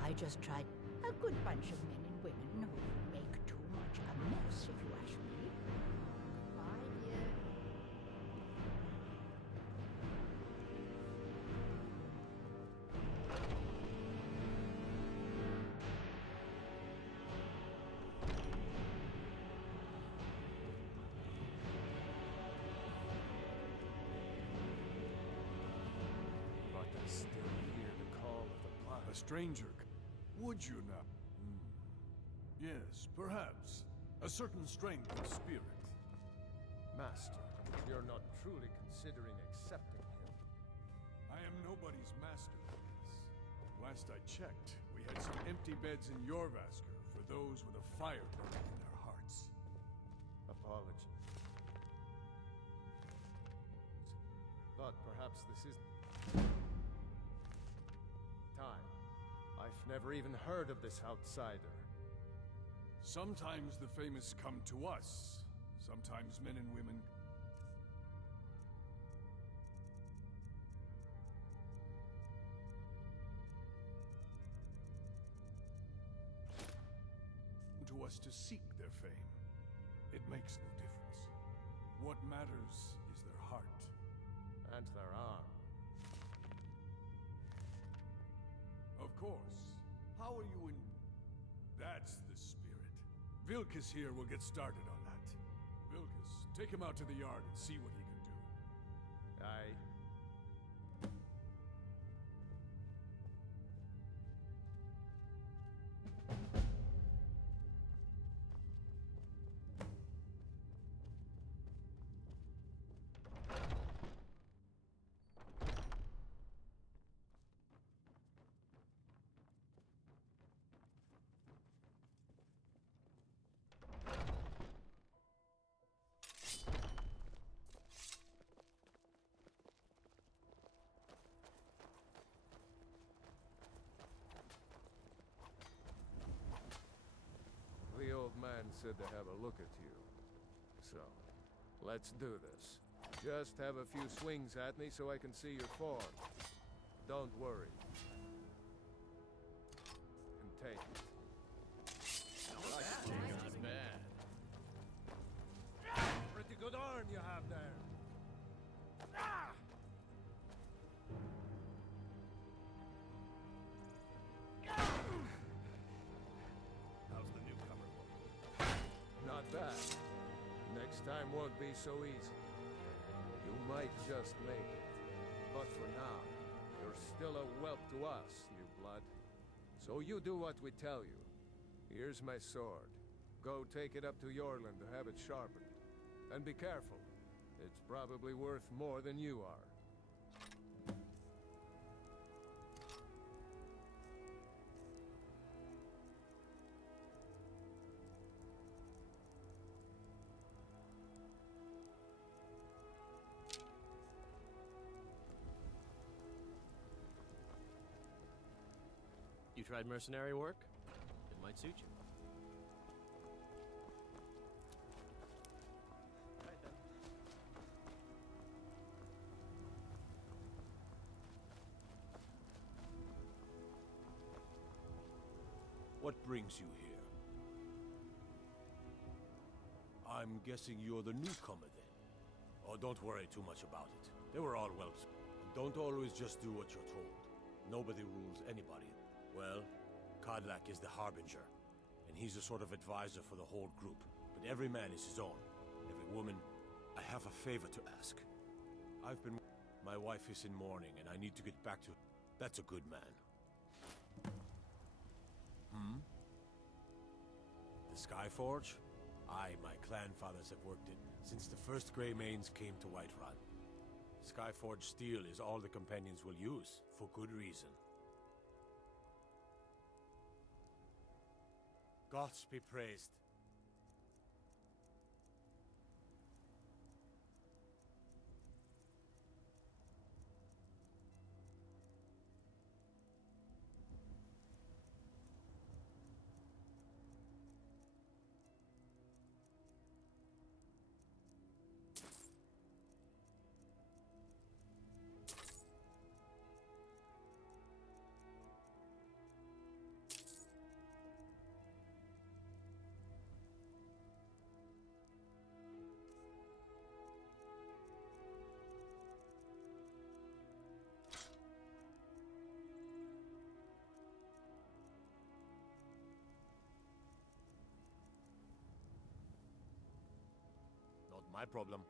I just tried a good bunch of men and women who make too much a mess, if you ask me. Goodbye, dear. But I still hear the call of the blood. A stranger. Would you not? Yes, perhaps. A certain strength of spirit. Master, you're not truly considering accepting him. I am nobody's master, Prince. Last I checked, we had some empty beds in Jorvaskr for those with a fire burning in their hearts. Apologies. But perhaps this isn't... time. I've never even heard of this outsider. Sometimes the famous come to us. Sometimes men and women... to us to seek their fame. It makes no difference. What matters is their heart. And their arm. Of course. How are you in... That's the spirit. Vilkas here will get started on that. Vilkas, take him out to the yard and see what he can do. Aye. The old man said to have a look at you. So, let's do this. Just have a few swings at me so I can see your form. Don't worry. Contain it. Not bad. Pretty good arm you have there. How's the newcomer look? Not bad. Next time won't be so easy. You might just make it. But for now, you're still a whelp to us, new blood. So you do what we tell you. Here's my sword. Go take it up to Yorland to have it sharpened. And be careful. It's probably worth more than you are. You tried mercenary work? It might suit you. What brings you here? I'm guessing you're the newcomer then. Oh, don't worry too much about it. They were all whelps. And don't always just do what you're told. Nobody rules anybody. Well, Kodlak is the Harbinger, and he's a sort of advisor for the whole group. But every man is his own. Every woman. I have a favor to ask. My wife is in mourning, and I need to get back to... That's a good man. The Skyforge? Aye, my clan fathers have worked it since the first Grey Manes came to Whiterun. Skyforge steel is all the companions will use, for good reason. Gods be praised. Not my problem.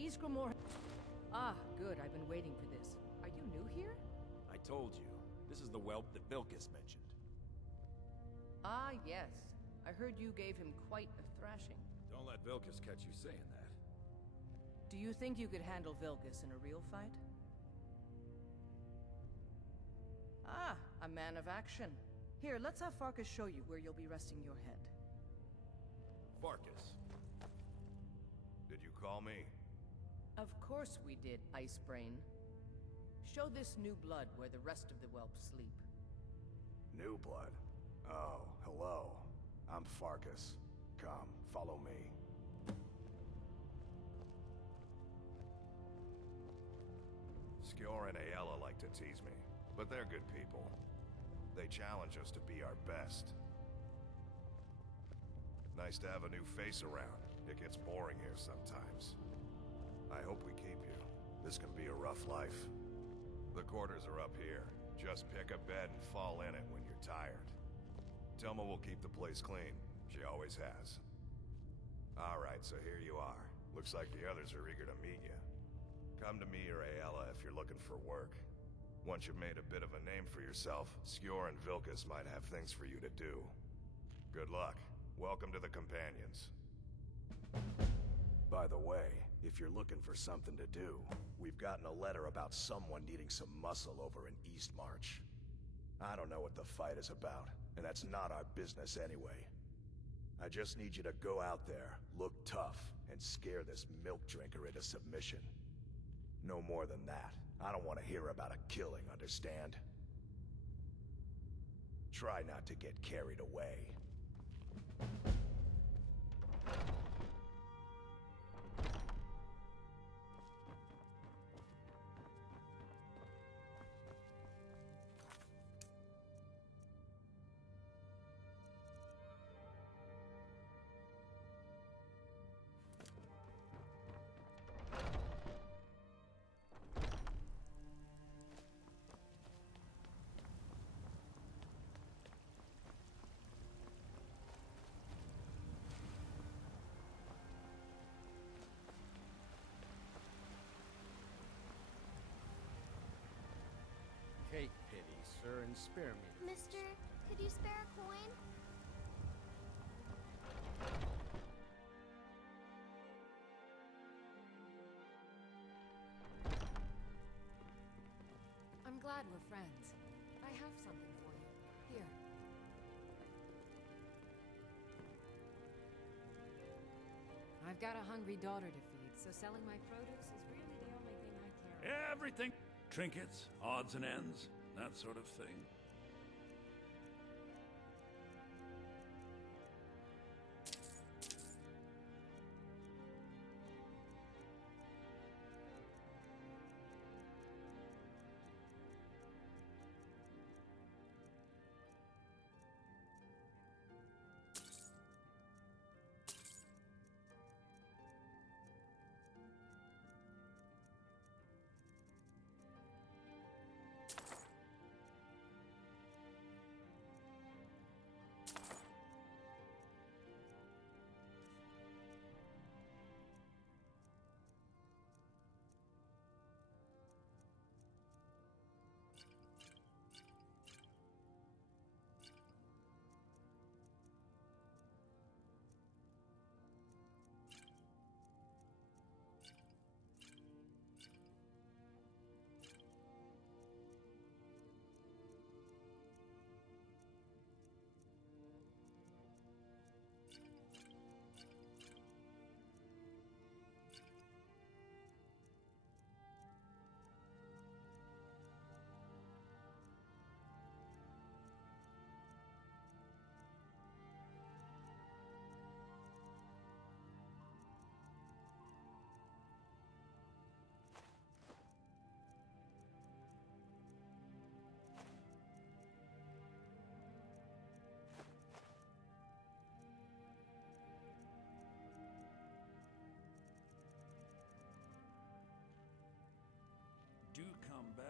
Iskramor... Ah, good. I've been waiting for this. Are you new here? I told you. This is the whelp that Vilkas mentioned. Ah, yes. I heard you gave him quite a thrashing. Don't let Vilkas catch you saying that. Do you think you could handle Vilkas in a real fight? Ah, a man of action. Here, let's have Farkas show you where you'll be resting your head. Farkas. Did you call me? Of course we did, Icebrain. Show this new blood where the rest of the whelp sleep. New blood? Oh, hello. I'm Farkas. Come, follow me. Skjor and Aella like to tease me, but they're good people. They challenge us to be our best. Nice to have a new face around. It gets boring here sometimes. I hope we keep you. This can be a rough life. The quarters are up here. Just pick a bed and fall in it when you're tired. Telma will keep the place clean. She always has. Alright, so here you are. Looks like the others are eager to meet you. Come to me or Aella if you're looking for work. Once you've made a bit of a name for yourself, Skjor and Vilkas might have things for you to do. Good luck. Welcome to the Companions. By the way, if you're looking for something to do, we've gotten a letter about someone needing some muscle over in Eastmarch. I don't know what the fight is about, and that's not our business anyway. I just need you to go out there, look tough, and scare this milk drinker into submission. No more than that. I don't want to hear about a killing, understand? Try not to get carried away. Take pity, sir, and spare me. Mister, could you spare a coin? I'm glad we're friends. I have something for you. Here. I've got a hungry daughter to feed, so selling my produce is really the only thing I care about. Everything. Trinkets, odds and ends, that sort of thing. Do come back.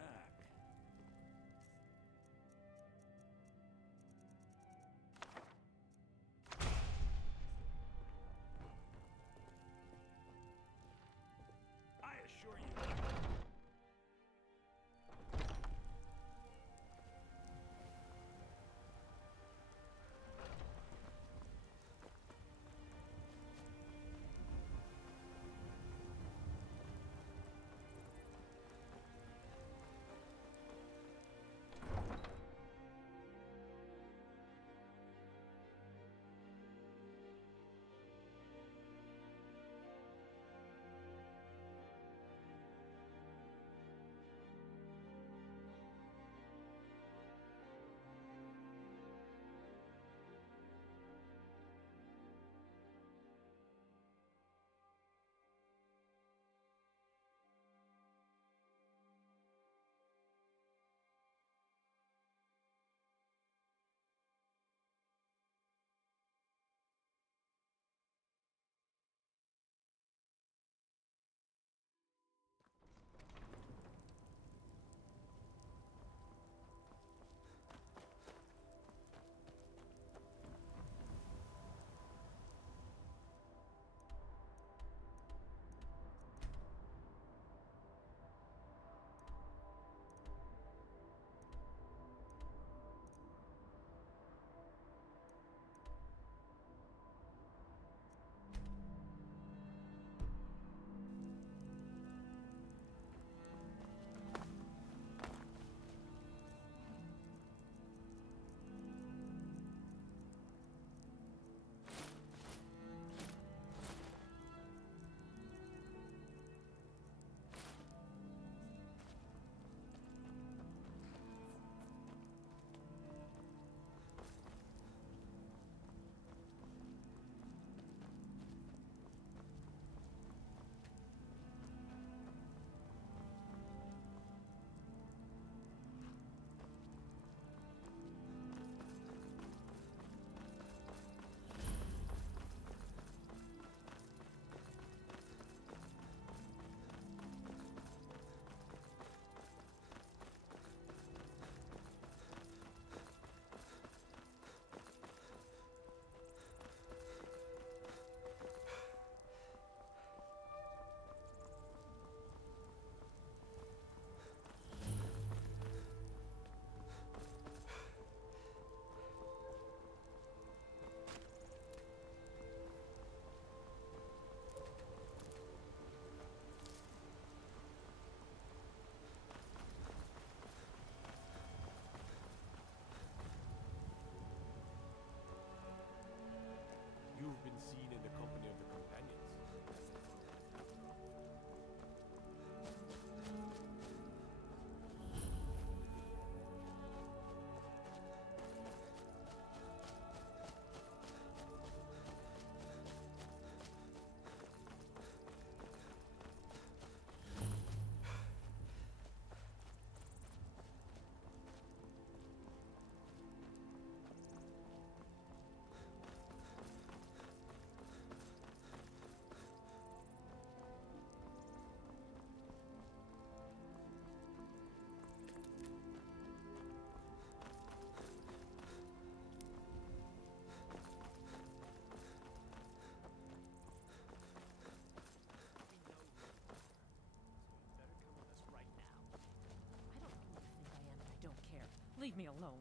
leave me alone.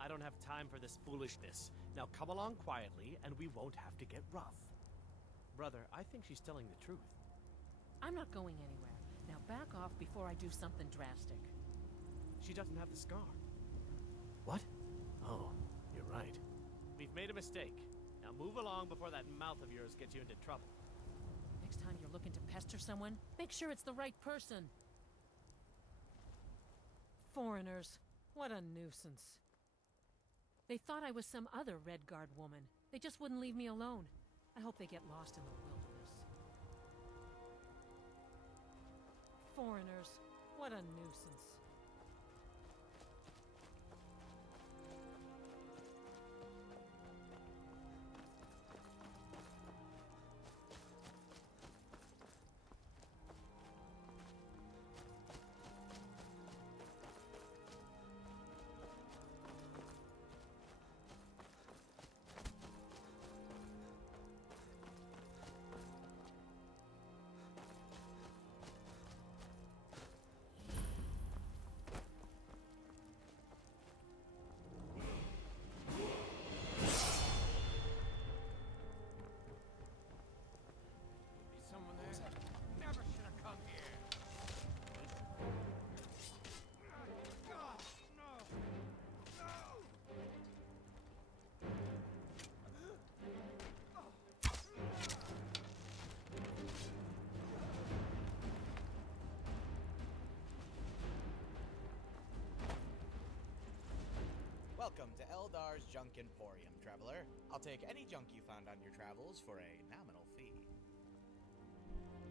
I don't have time for this foolishness. Now come along quietly, and we won't have to get rough. Brother, I think she's telling the truth. I'm not going anywhere. Now back off before I do something drastic. She doesn't have the scar. What? Oh, you're right. We've made a mistake. Now move along before that mouth of yours gets you into trouble. Next time you're looking to pester someone, make sure it's the right person. Foreigners. What a nuisance. They thought I was some other Red Guard woman. They just wouldn't leave me alone. I hope they get lost in the wilderness. Foreigners. What a nuisance. Welcome to Eldar's Junk Emporium, traveler. I'll take any junk you found on your travels for a nominal fee.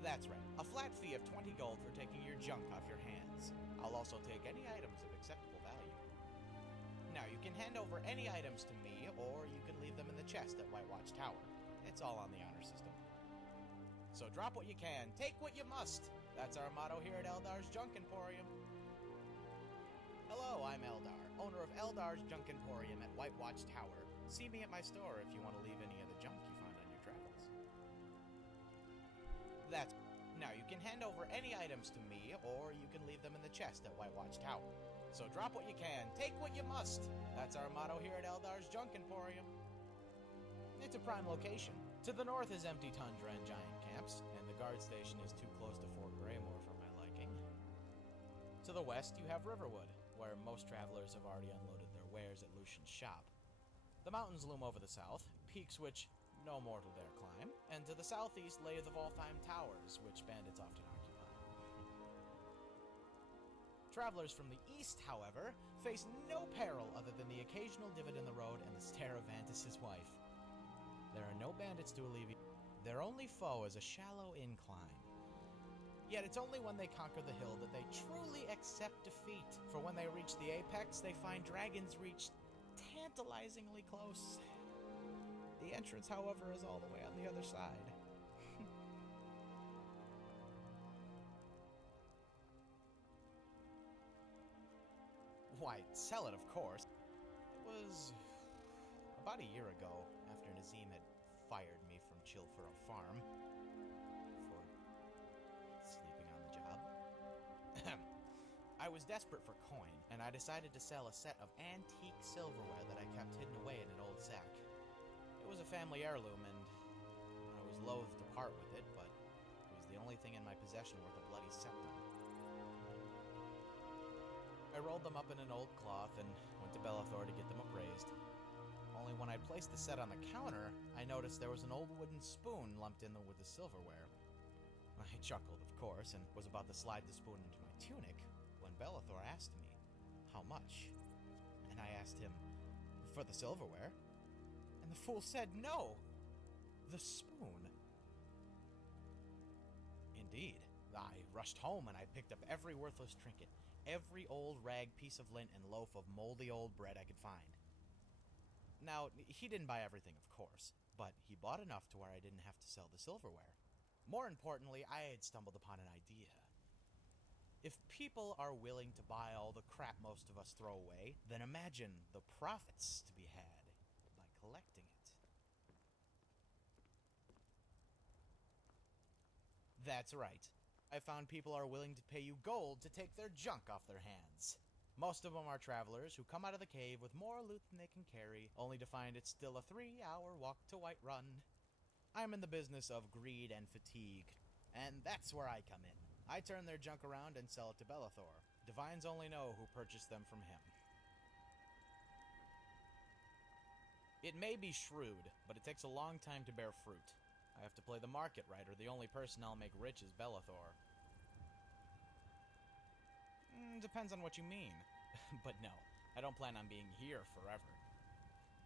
That's right, a flat fee of 20 gold for taking your junk off your hands. I'll also take any items of acceptable value. Now, you can hand over any items to me, or you can leave them in the chest at White Watch Tower. It's all on the honor system. So drop what you can, take what you must. That's our motto here at Eldar's Junk Emporium. Hello, I'm Eldar, owner of Eldar's Junk Emporium at White Watch Tower. See me at my store if you want to leave any of the junk you find on your travels. Now, you can hand over any items to me, or you can leave them in the chest at White Watch Tower. So drop what you can, take what you must. That's our motto here at Eldar's Junk Emporium. It's a prime location. To the north is empty tundra and giant camps, and the guard station is too close to Fort Greymore for my liking. To the west, you have Riverwood, where most travelers have already unloaded their wares at Lucian's shop. The mountains loom over the south, peaks which no mortal dare climb, and to the southeast lay the Voltheim Towers, which bandits often occupy. Travelers from the east, however, face no peril other than the occasional divot in the road and the stare of Vantis' wife. There are no bandits to alleviate. Their only foe is a shallow incline. Yet it's only when they conquer the hill that they truly accept defeat. For when they reach the apex, they find dragons reach tantalizingly close. The entrance, however, is all the way on the other side. Why, sell it, of course. It was about a year ago, after Nazim had fired me from Chilfuro Farm for sleeping on the job. I was desperate for coin, and I decided to sell a set of antique silverware that I kept hidden away in an old sack. It was a family heirloom, and I was loath to part with it, but it was the only thing in my possession worth a bloody septum. I rolled them up in an old cloth and went to Belethor to get them appraised. Only when I placed the set on the counter, I noticed there was an old wooden spoon lumped in with the silverware. I chuckled, of course, and was about to slide the spoon into my tunic when Belethor asked me, how much? And I asked him, for the silverware? And the fool said, no! The spoon. Indeed. I rushed home and I picked up every worthless trinket, every old rag, piece of lint, and loaf of moldy old bread I could find. Now, he didn't buy everything, of course, but he bought enough to where I didn't have to sell the silverware. More importantly, I had stumbled upon an idea. If people are willing to buy all the crap most of us throw away, then imagine the profits to be had by collecting it. That's right. I found people are willing to pay you gold to take their junk off their hands. Most of them are travelers who come out of the cave with more loot than they can carry, only to find it's still a 3-hour walk to Whiterun. I'm in the business of greed and fatigue, and that's where I come in. I turn their junk around and sell it to Belethor. Divines only know who purchased them from him. It may be shrewd, but it takes a long time to bear fruit. I have to play the market right, or the only person I'll make rich is Belethor. Depends on what you mean. But no, I don't plan on being here forever.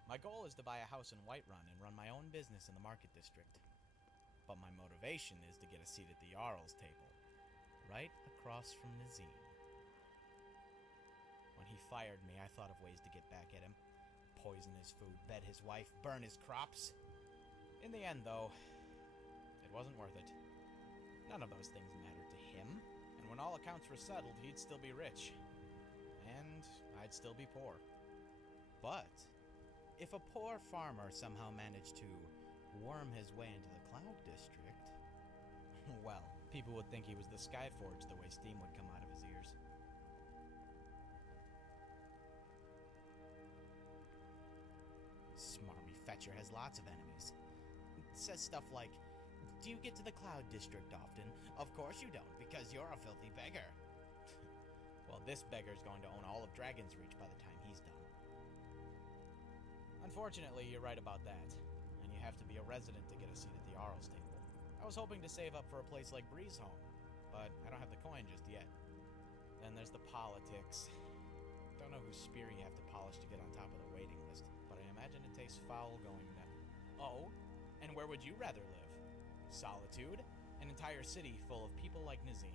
My goal is to buy a house in Whiterun and run my own business in the market district. But my motivation is to get a seat at the Jarl's table, right across from Nazim. When he fired me, I thought of ways to get back at him. Poison his food, bed his wife, burn his crops. In the end, though, it wasn't worth it. None of those things mattered to him, and when all accounts were settled, he'd still be rich. And I'd still be poor. But if a poor farmer somehow managed to worm his way into the Cloud District, well, people would think he was the Skyforge the way steam would come out of his ears. Smarmy Fetcher has lots of enemies. Says stuff like, "Do you get to the Cloud District often?" "Of course you don't, because you're a filthy beggar." Well, this beggar's going to own all of Dragon's Reach by the time he's done. Unfortunately, you're right about that, and you have to be a resident to get a seat at the Jarl's table. I was hoping to save up for a place like Breezeholm, but I don't have the coin just yet. Then there's the politics. Don't know whose spear you have to polish to get on top of the waiting list, but I imagine it tastes foul going there. Oh, and where would you rather live? Solitude? An entire city full of people like Nazim.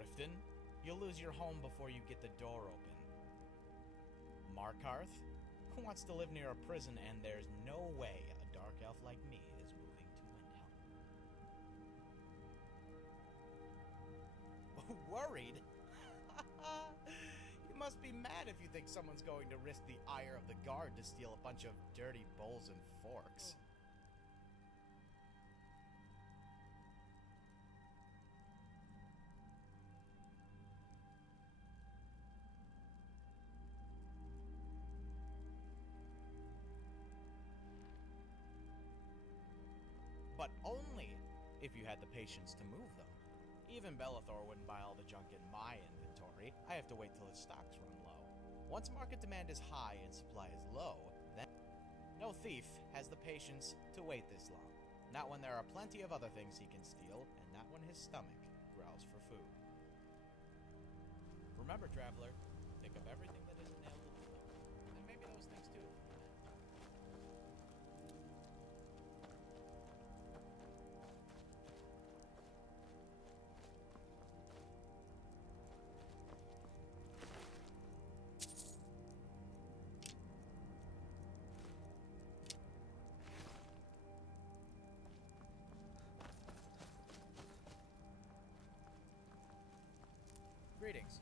Riften? You'll lose your home before you get the door open. Markarth? Who wants to live near a prison, and there's no way a dark elf like me is moving to Windhelm. Worried? You must be mad if you think someone's going to risk the ire of the guard to steal a bunch of dirty bowls and forks. But only if you had the patience to move them. Even Belethor wouldn't buy all the junk in my inventory. I have to wait till his stocks run low. Once market demand is high and supply is low, then no thief has the patience to wait this long. Not when there are plenty of other things he can steal, and not when his stomach growls for food. Remember, traveler, pick up everything that isn't nailed to the flip. And maybe those things too. Greetings.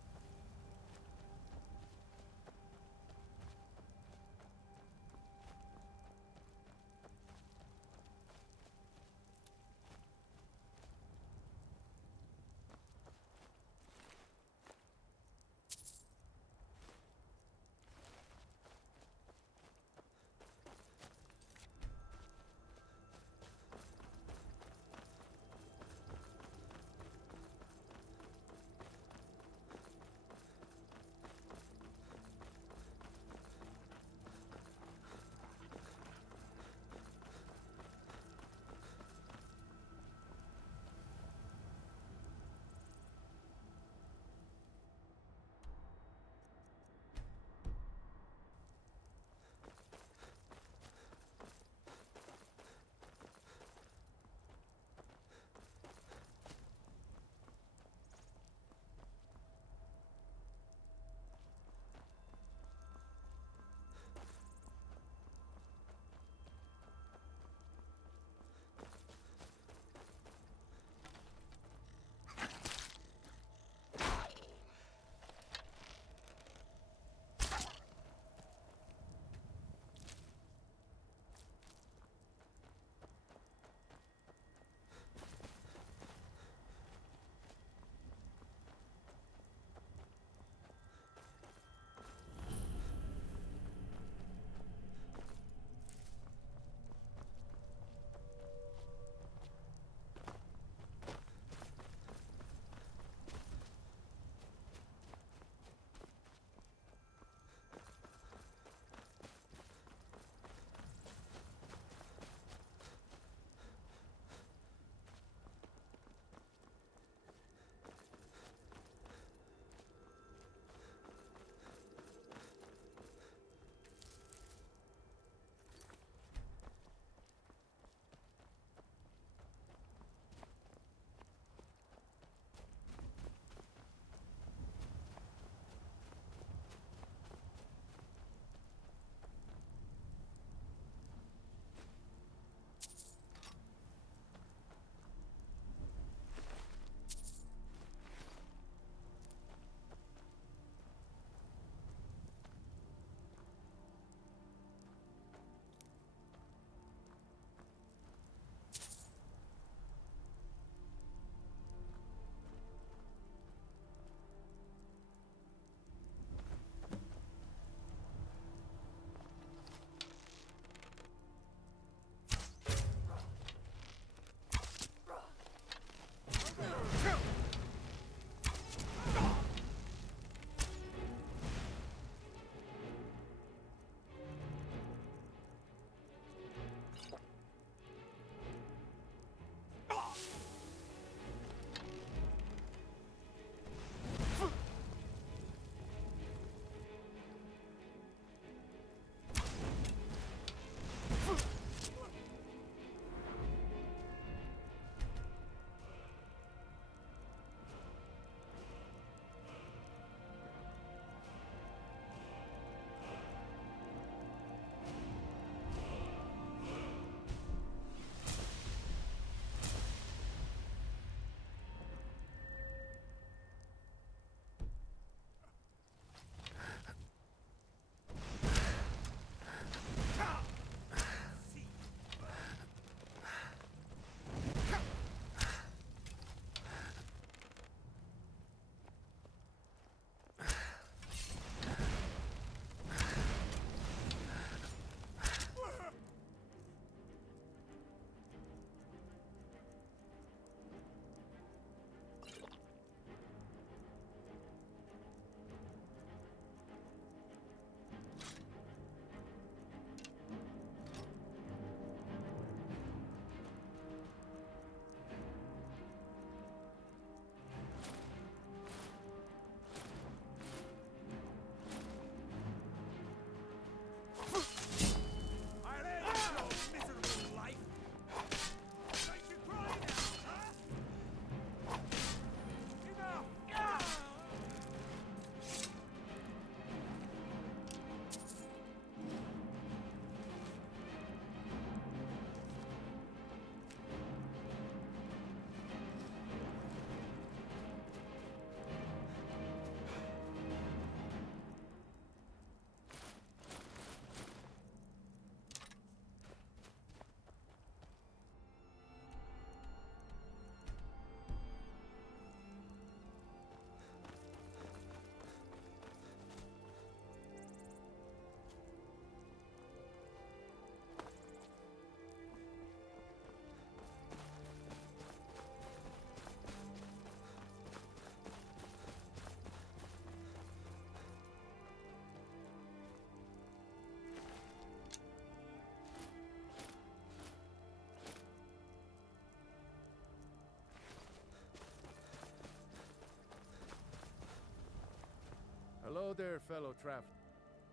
Hello there, fellow traveler.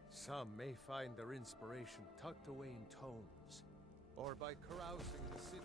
Some may find their inspiration tucked away in tomes, or by carousing in the city.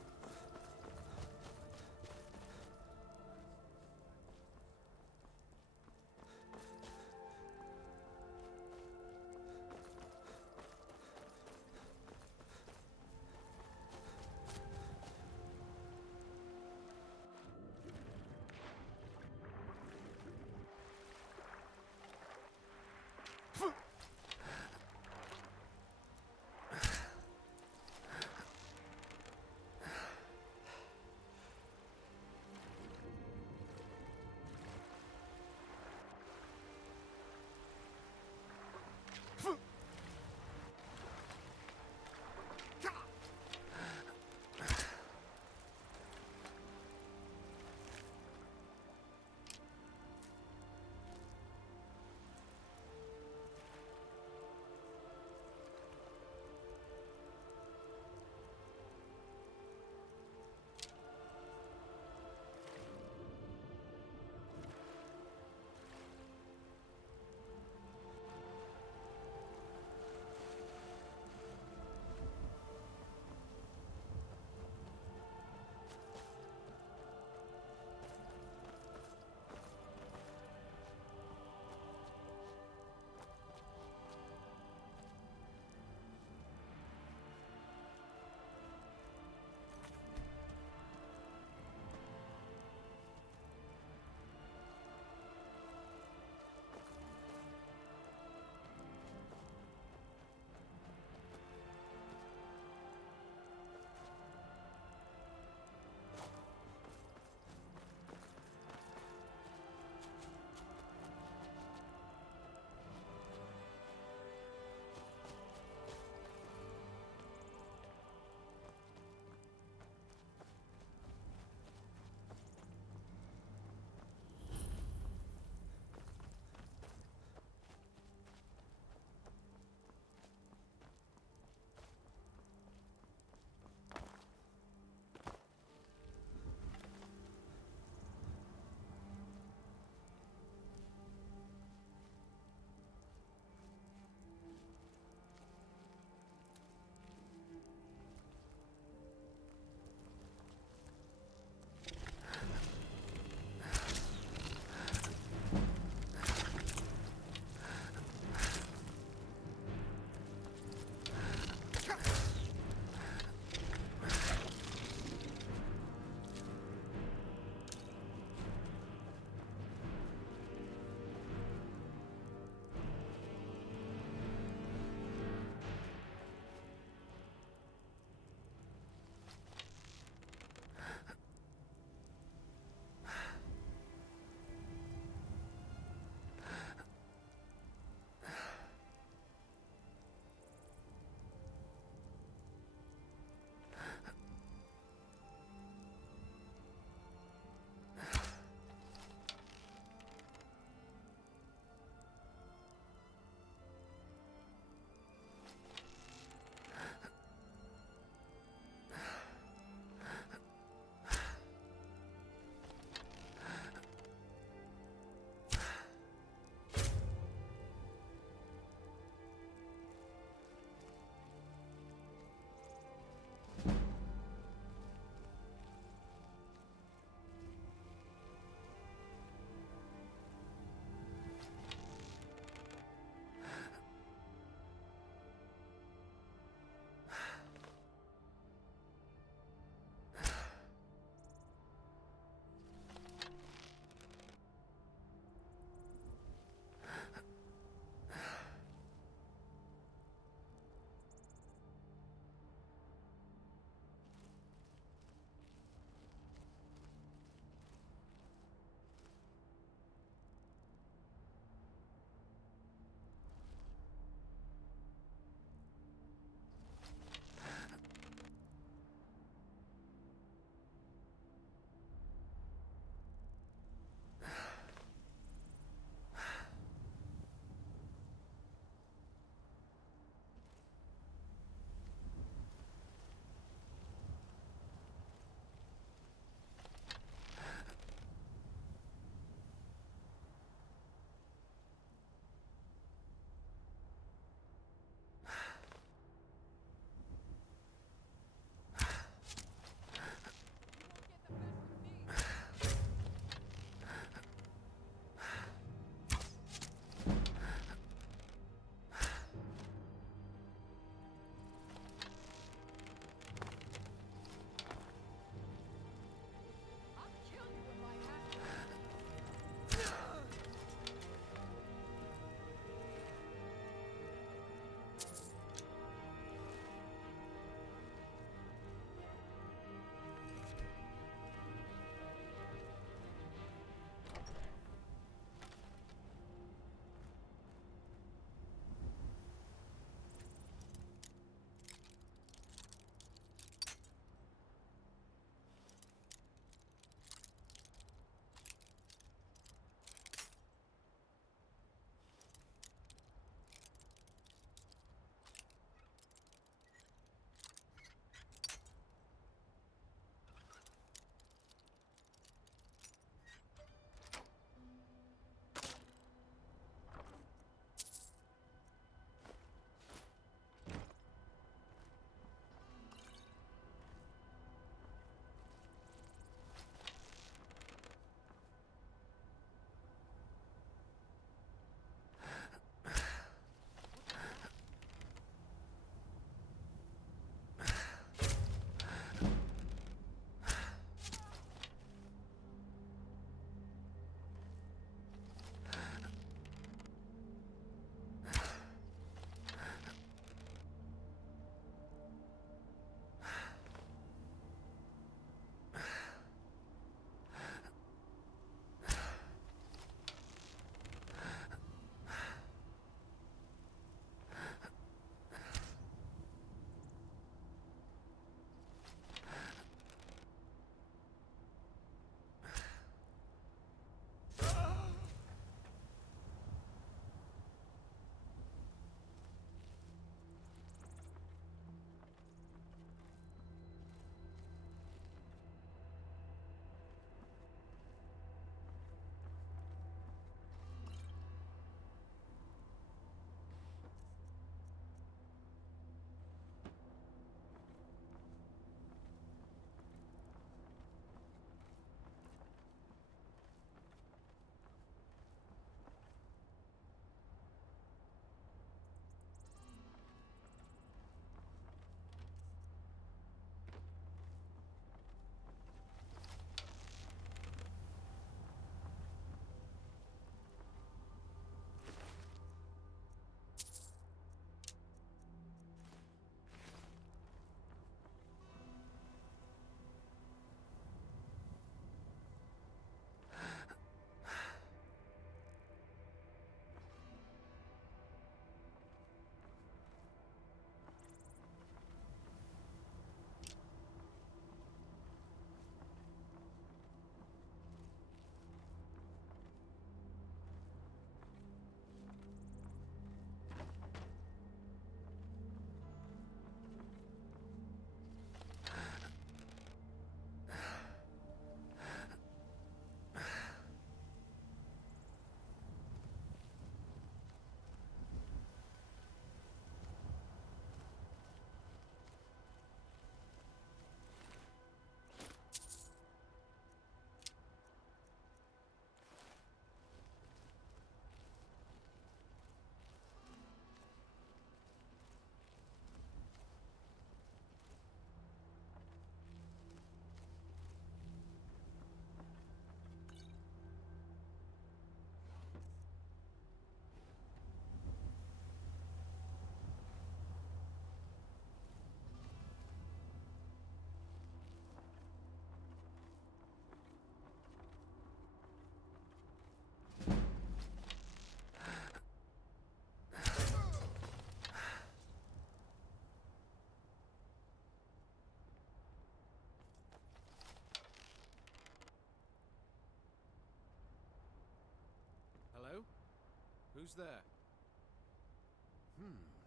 Who's there?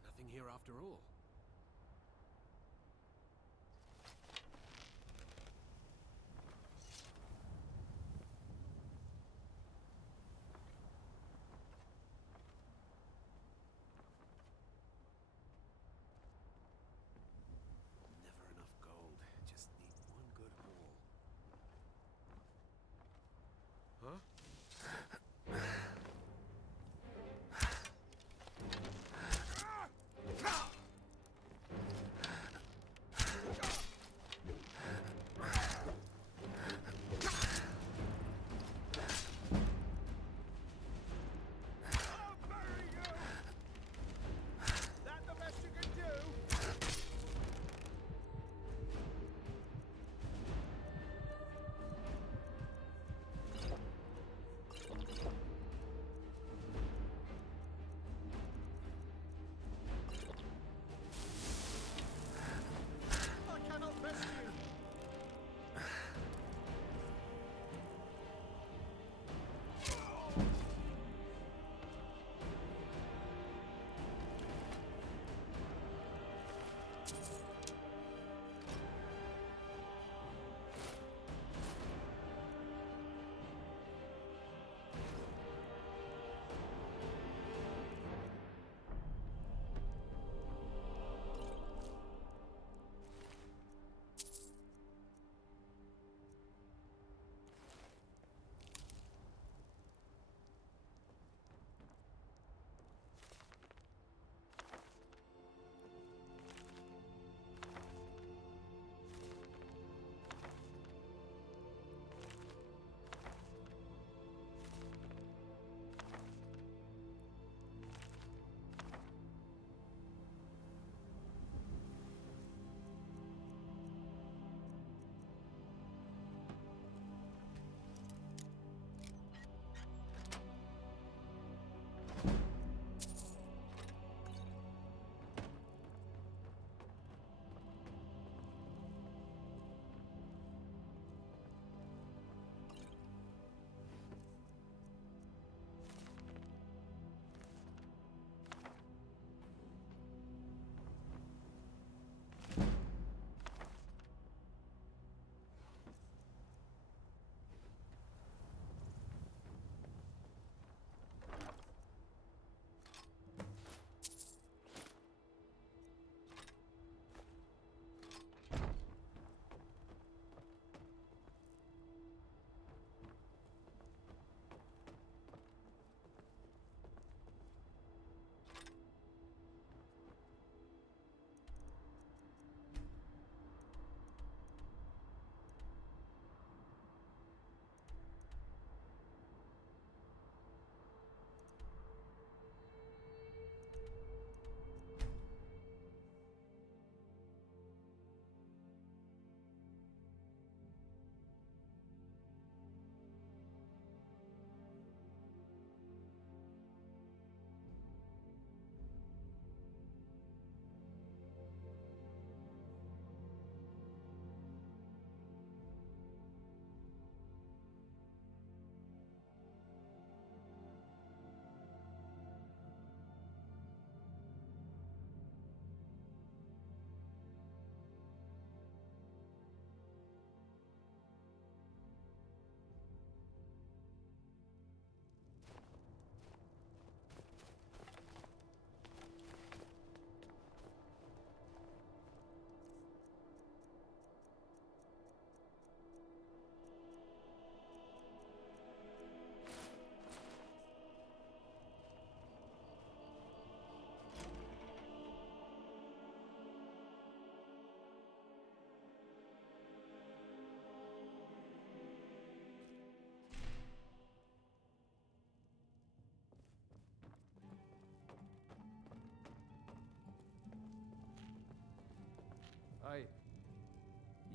Nothing here after all. Never enough gold. Just need one good haul. Huh?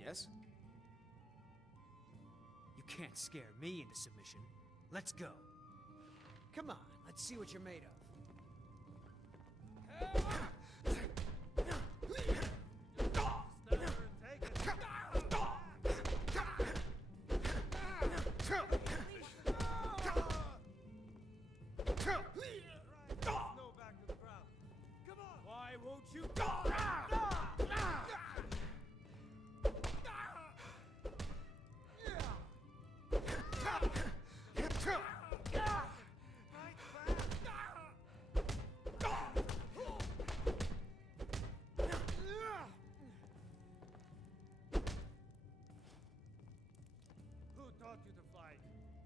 Yes? You can't scare me into submission. Let's go. Come on, let's see what you're made of. Why won't you?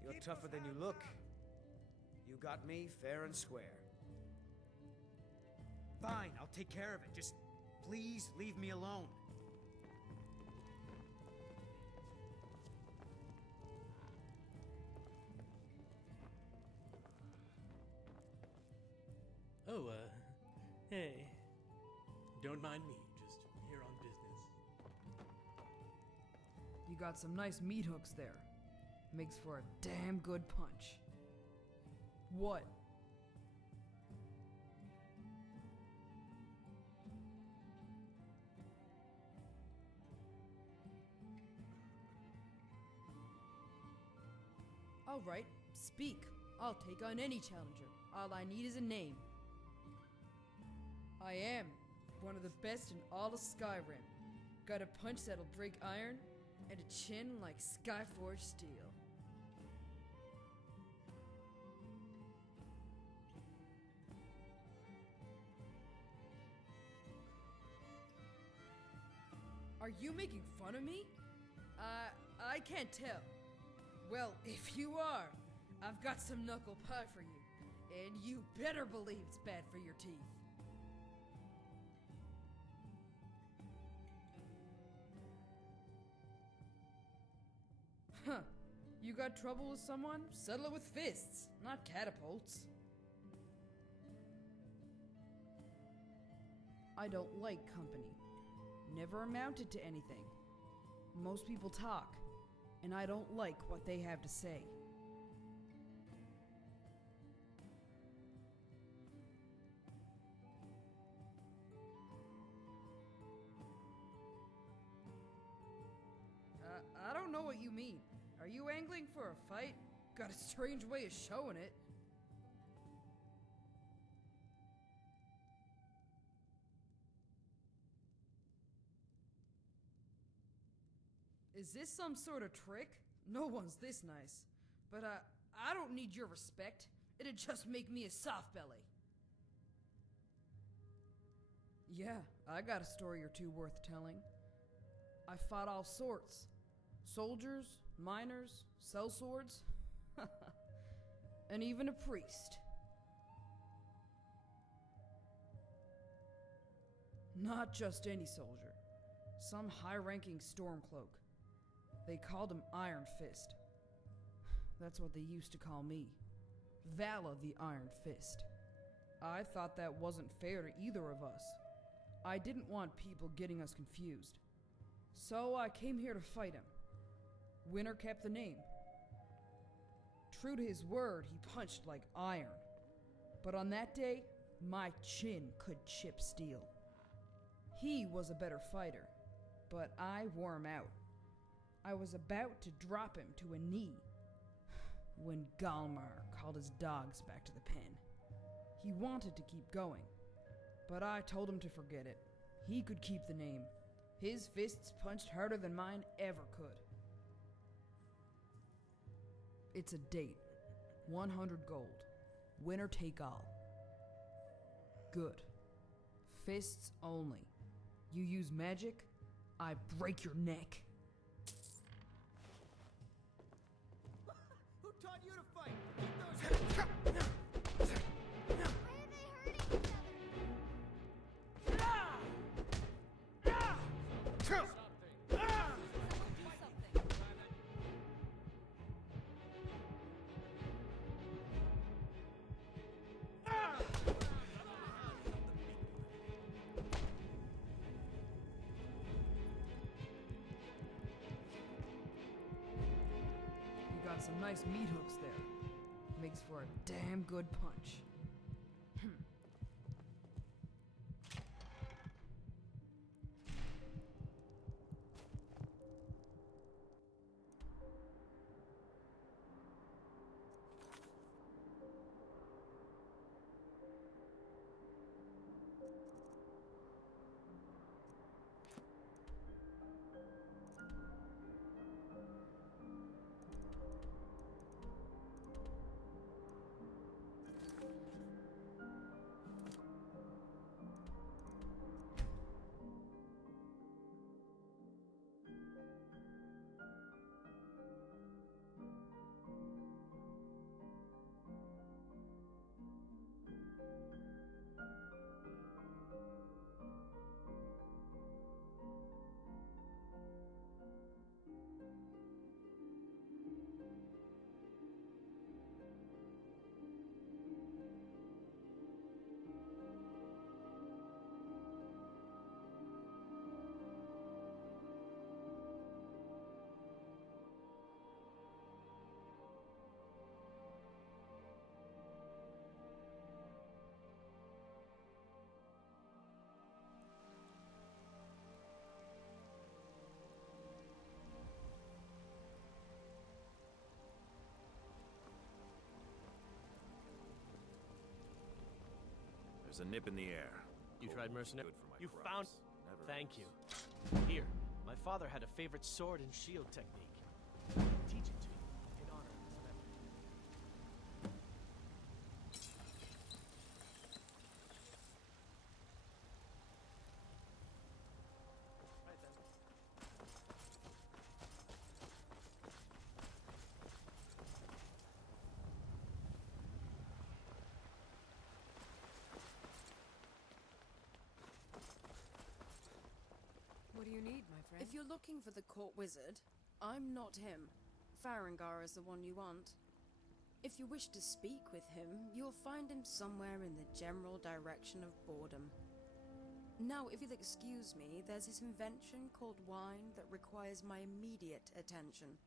You're tougher than you look. You got me fair and square. Fine, I'll take care of it. Just please leave me alone. Oh, hey. Don't mind me, just here on business. You got some nice meat hooks there. Makes for a damn good punch. What? All right, speak. I'll take on any challenger. All I need is a name. I am one of the best in all of Skyrim. Got a punch that'll break iron, and a chin like Skyforged steel. Are you making fun of me? I can't tell. Well, if you are, I've got some knuckle pie for you. And you better believe it's bad for your teeth. Huh. You got trouble with someone? Settle it with fists, not catapults. I don't like company. Never amounted to anything. Most people talk, and I don't like what they have to say. I don't know what you mean. Are you angling for a fight? Got a strange way of showing it. Is this some sort of trick? No one's this nice. But I don't need your respect. It'd just make me a soft belly. Yeah, I got a story or two worth telling. I fought all sorts. Soldiers, miners, sellswords, and even a priest. Not just any soldier. Some high-ranking Stormcloak. They called him Iron Fist. That's what they used to call me. Vala the Iron Fist. I thought that wasn't fair to either of us. I didn't want people getting us confused. So I came here to fight him. Winter kept the name. True to his word, he punched like iron. But on that day, my chin could chip steel. He was a better fighter, but I wore him out. I was about to drop him to a knee when Galmar called his dogs back to the pen. He wanted to keep going, but I told him to forget it. He could keep the name. His fists punched harder than mine ever could. It's a date. 100 gold. Winner take all. Good. Fists only. You use magic, I break your neck. Who taught you to fight? Keep those some nice meat hooks there. Makes for a damn good punch. It's a nip in the air. You tried mercenary? Good for my You crops. found... Never Thank miss. you. Here, my father had a favorite sword and shield technique. Teach it to you in honor of his memory. Right then. What do you need, my friend? If you're looking for the court wizard, I'm not him. Farengar is the one you want. If you wish to speak with him, you'll find him somewhere in the general direction of boredom. Now, if you'll excuse me, there's this invention called wine that requires my immediate attention.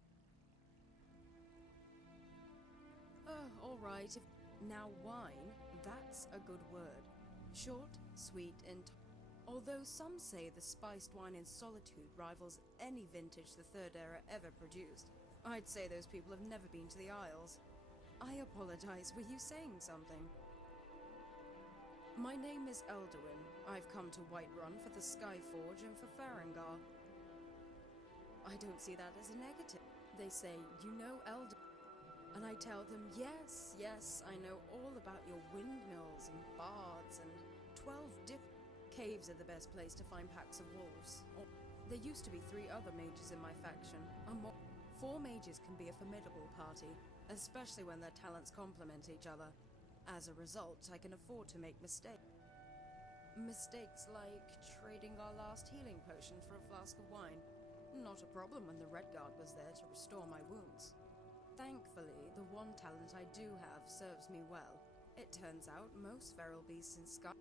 Oh, alright. Now, wine, that's a good word. Short, sweet, and... Although some say the spiced wine in Solitude rivals any vintage the Third Era ever produced, I'd say those people have never been to the Isles. I apologize, were you saying something? My name is Elduin. I've come to Whiterun for the Skyforge and for Farengar. I don't see that as a negative. They say, you know Elduin. And I tell them, yes, I know all about your windmills and bards and 12 different... Caves are the best place to find packs of wolves. There used to be 3 other mages in my faction. 4 mages can be a formidable party, especially when their talents complement each other. As a result, I can afford to make mistakes. Mistakes like trading our last healing potion for a flask of wine. Not a problem when the Redguard was there to restore my wounds. Thankfully, the one talent I do have serves me well. It turns out most feral beasts in Sky...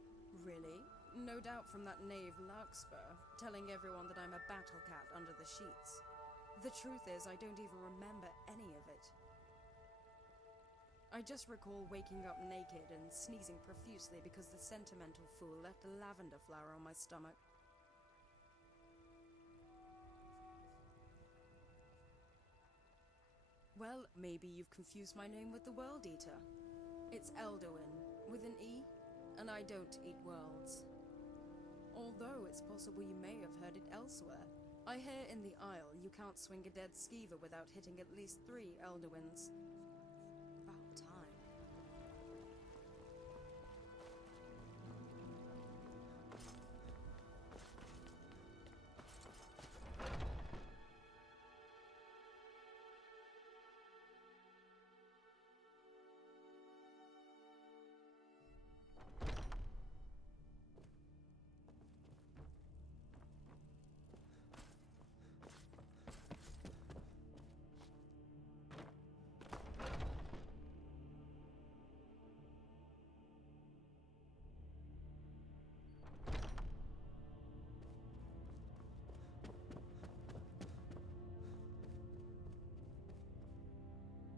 Really? No doubt from that knave Larkspur, telling everyone that I'm a battle cat under the sheets. The truth is, I don't even remember any of it. I just recall waking up naked and sneezing profusely because the sentimental fool left a lavender flower on my stomach. Well, maybe you've confused my name with the World Eater. It's Elduin, with an E, and I don't eat worlds. Although it's possible you may have heard it elsewhere. I hear in the Isle you can't swing a dead skeever without hitting at least 3 Elduins. About time.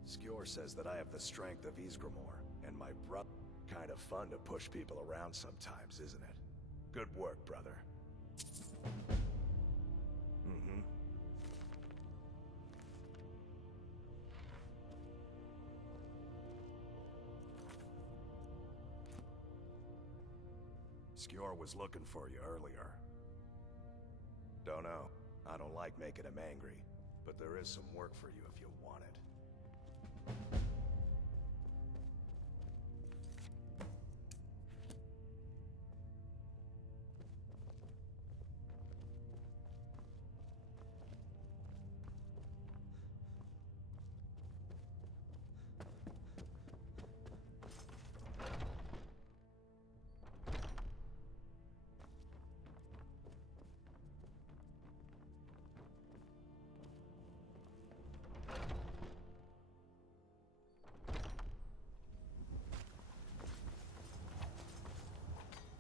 Skjor says that I have the strength of Ysgramor, and my brother... Kind of fun to push people around sometimes, isn't it? Good work, brother. Mm-hmm. Skjor was looking for you earlier. Don't know. I don't like making him angry, but there is some work for you if you want it.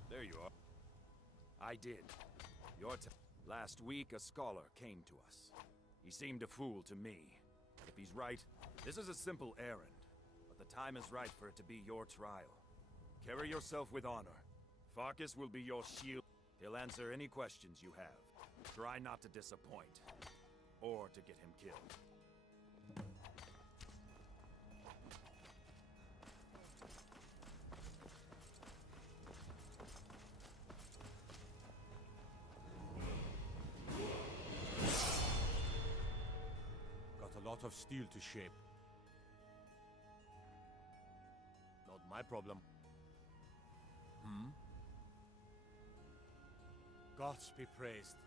There you are. I did. Last week, a scholar came to us. He seemed a fool to me. If he's right, this is a simple errand. But the time is right for it to be your trial. Carry yourself with honor. Farkas will be your shield. He'll answer any questions you have. Try not to disappoint. Or to get him killed. lot of steel to shape. Not my problem. Hmm? Gods be praised.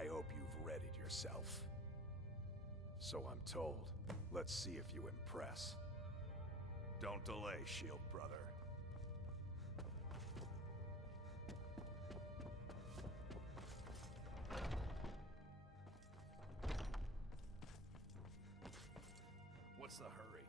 I hope you've readied yourself. So I'm told. Let's see if you impress. Don't delay, Shield Brother. What's the hurry?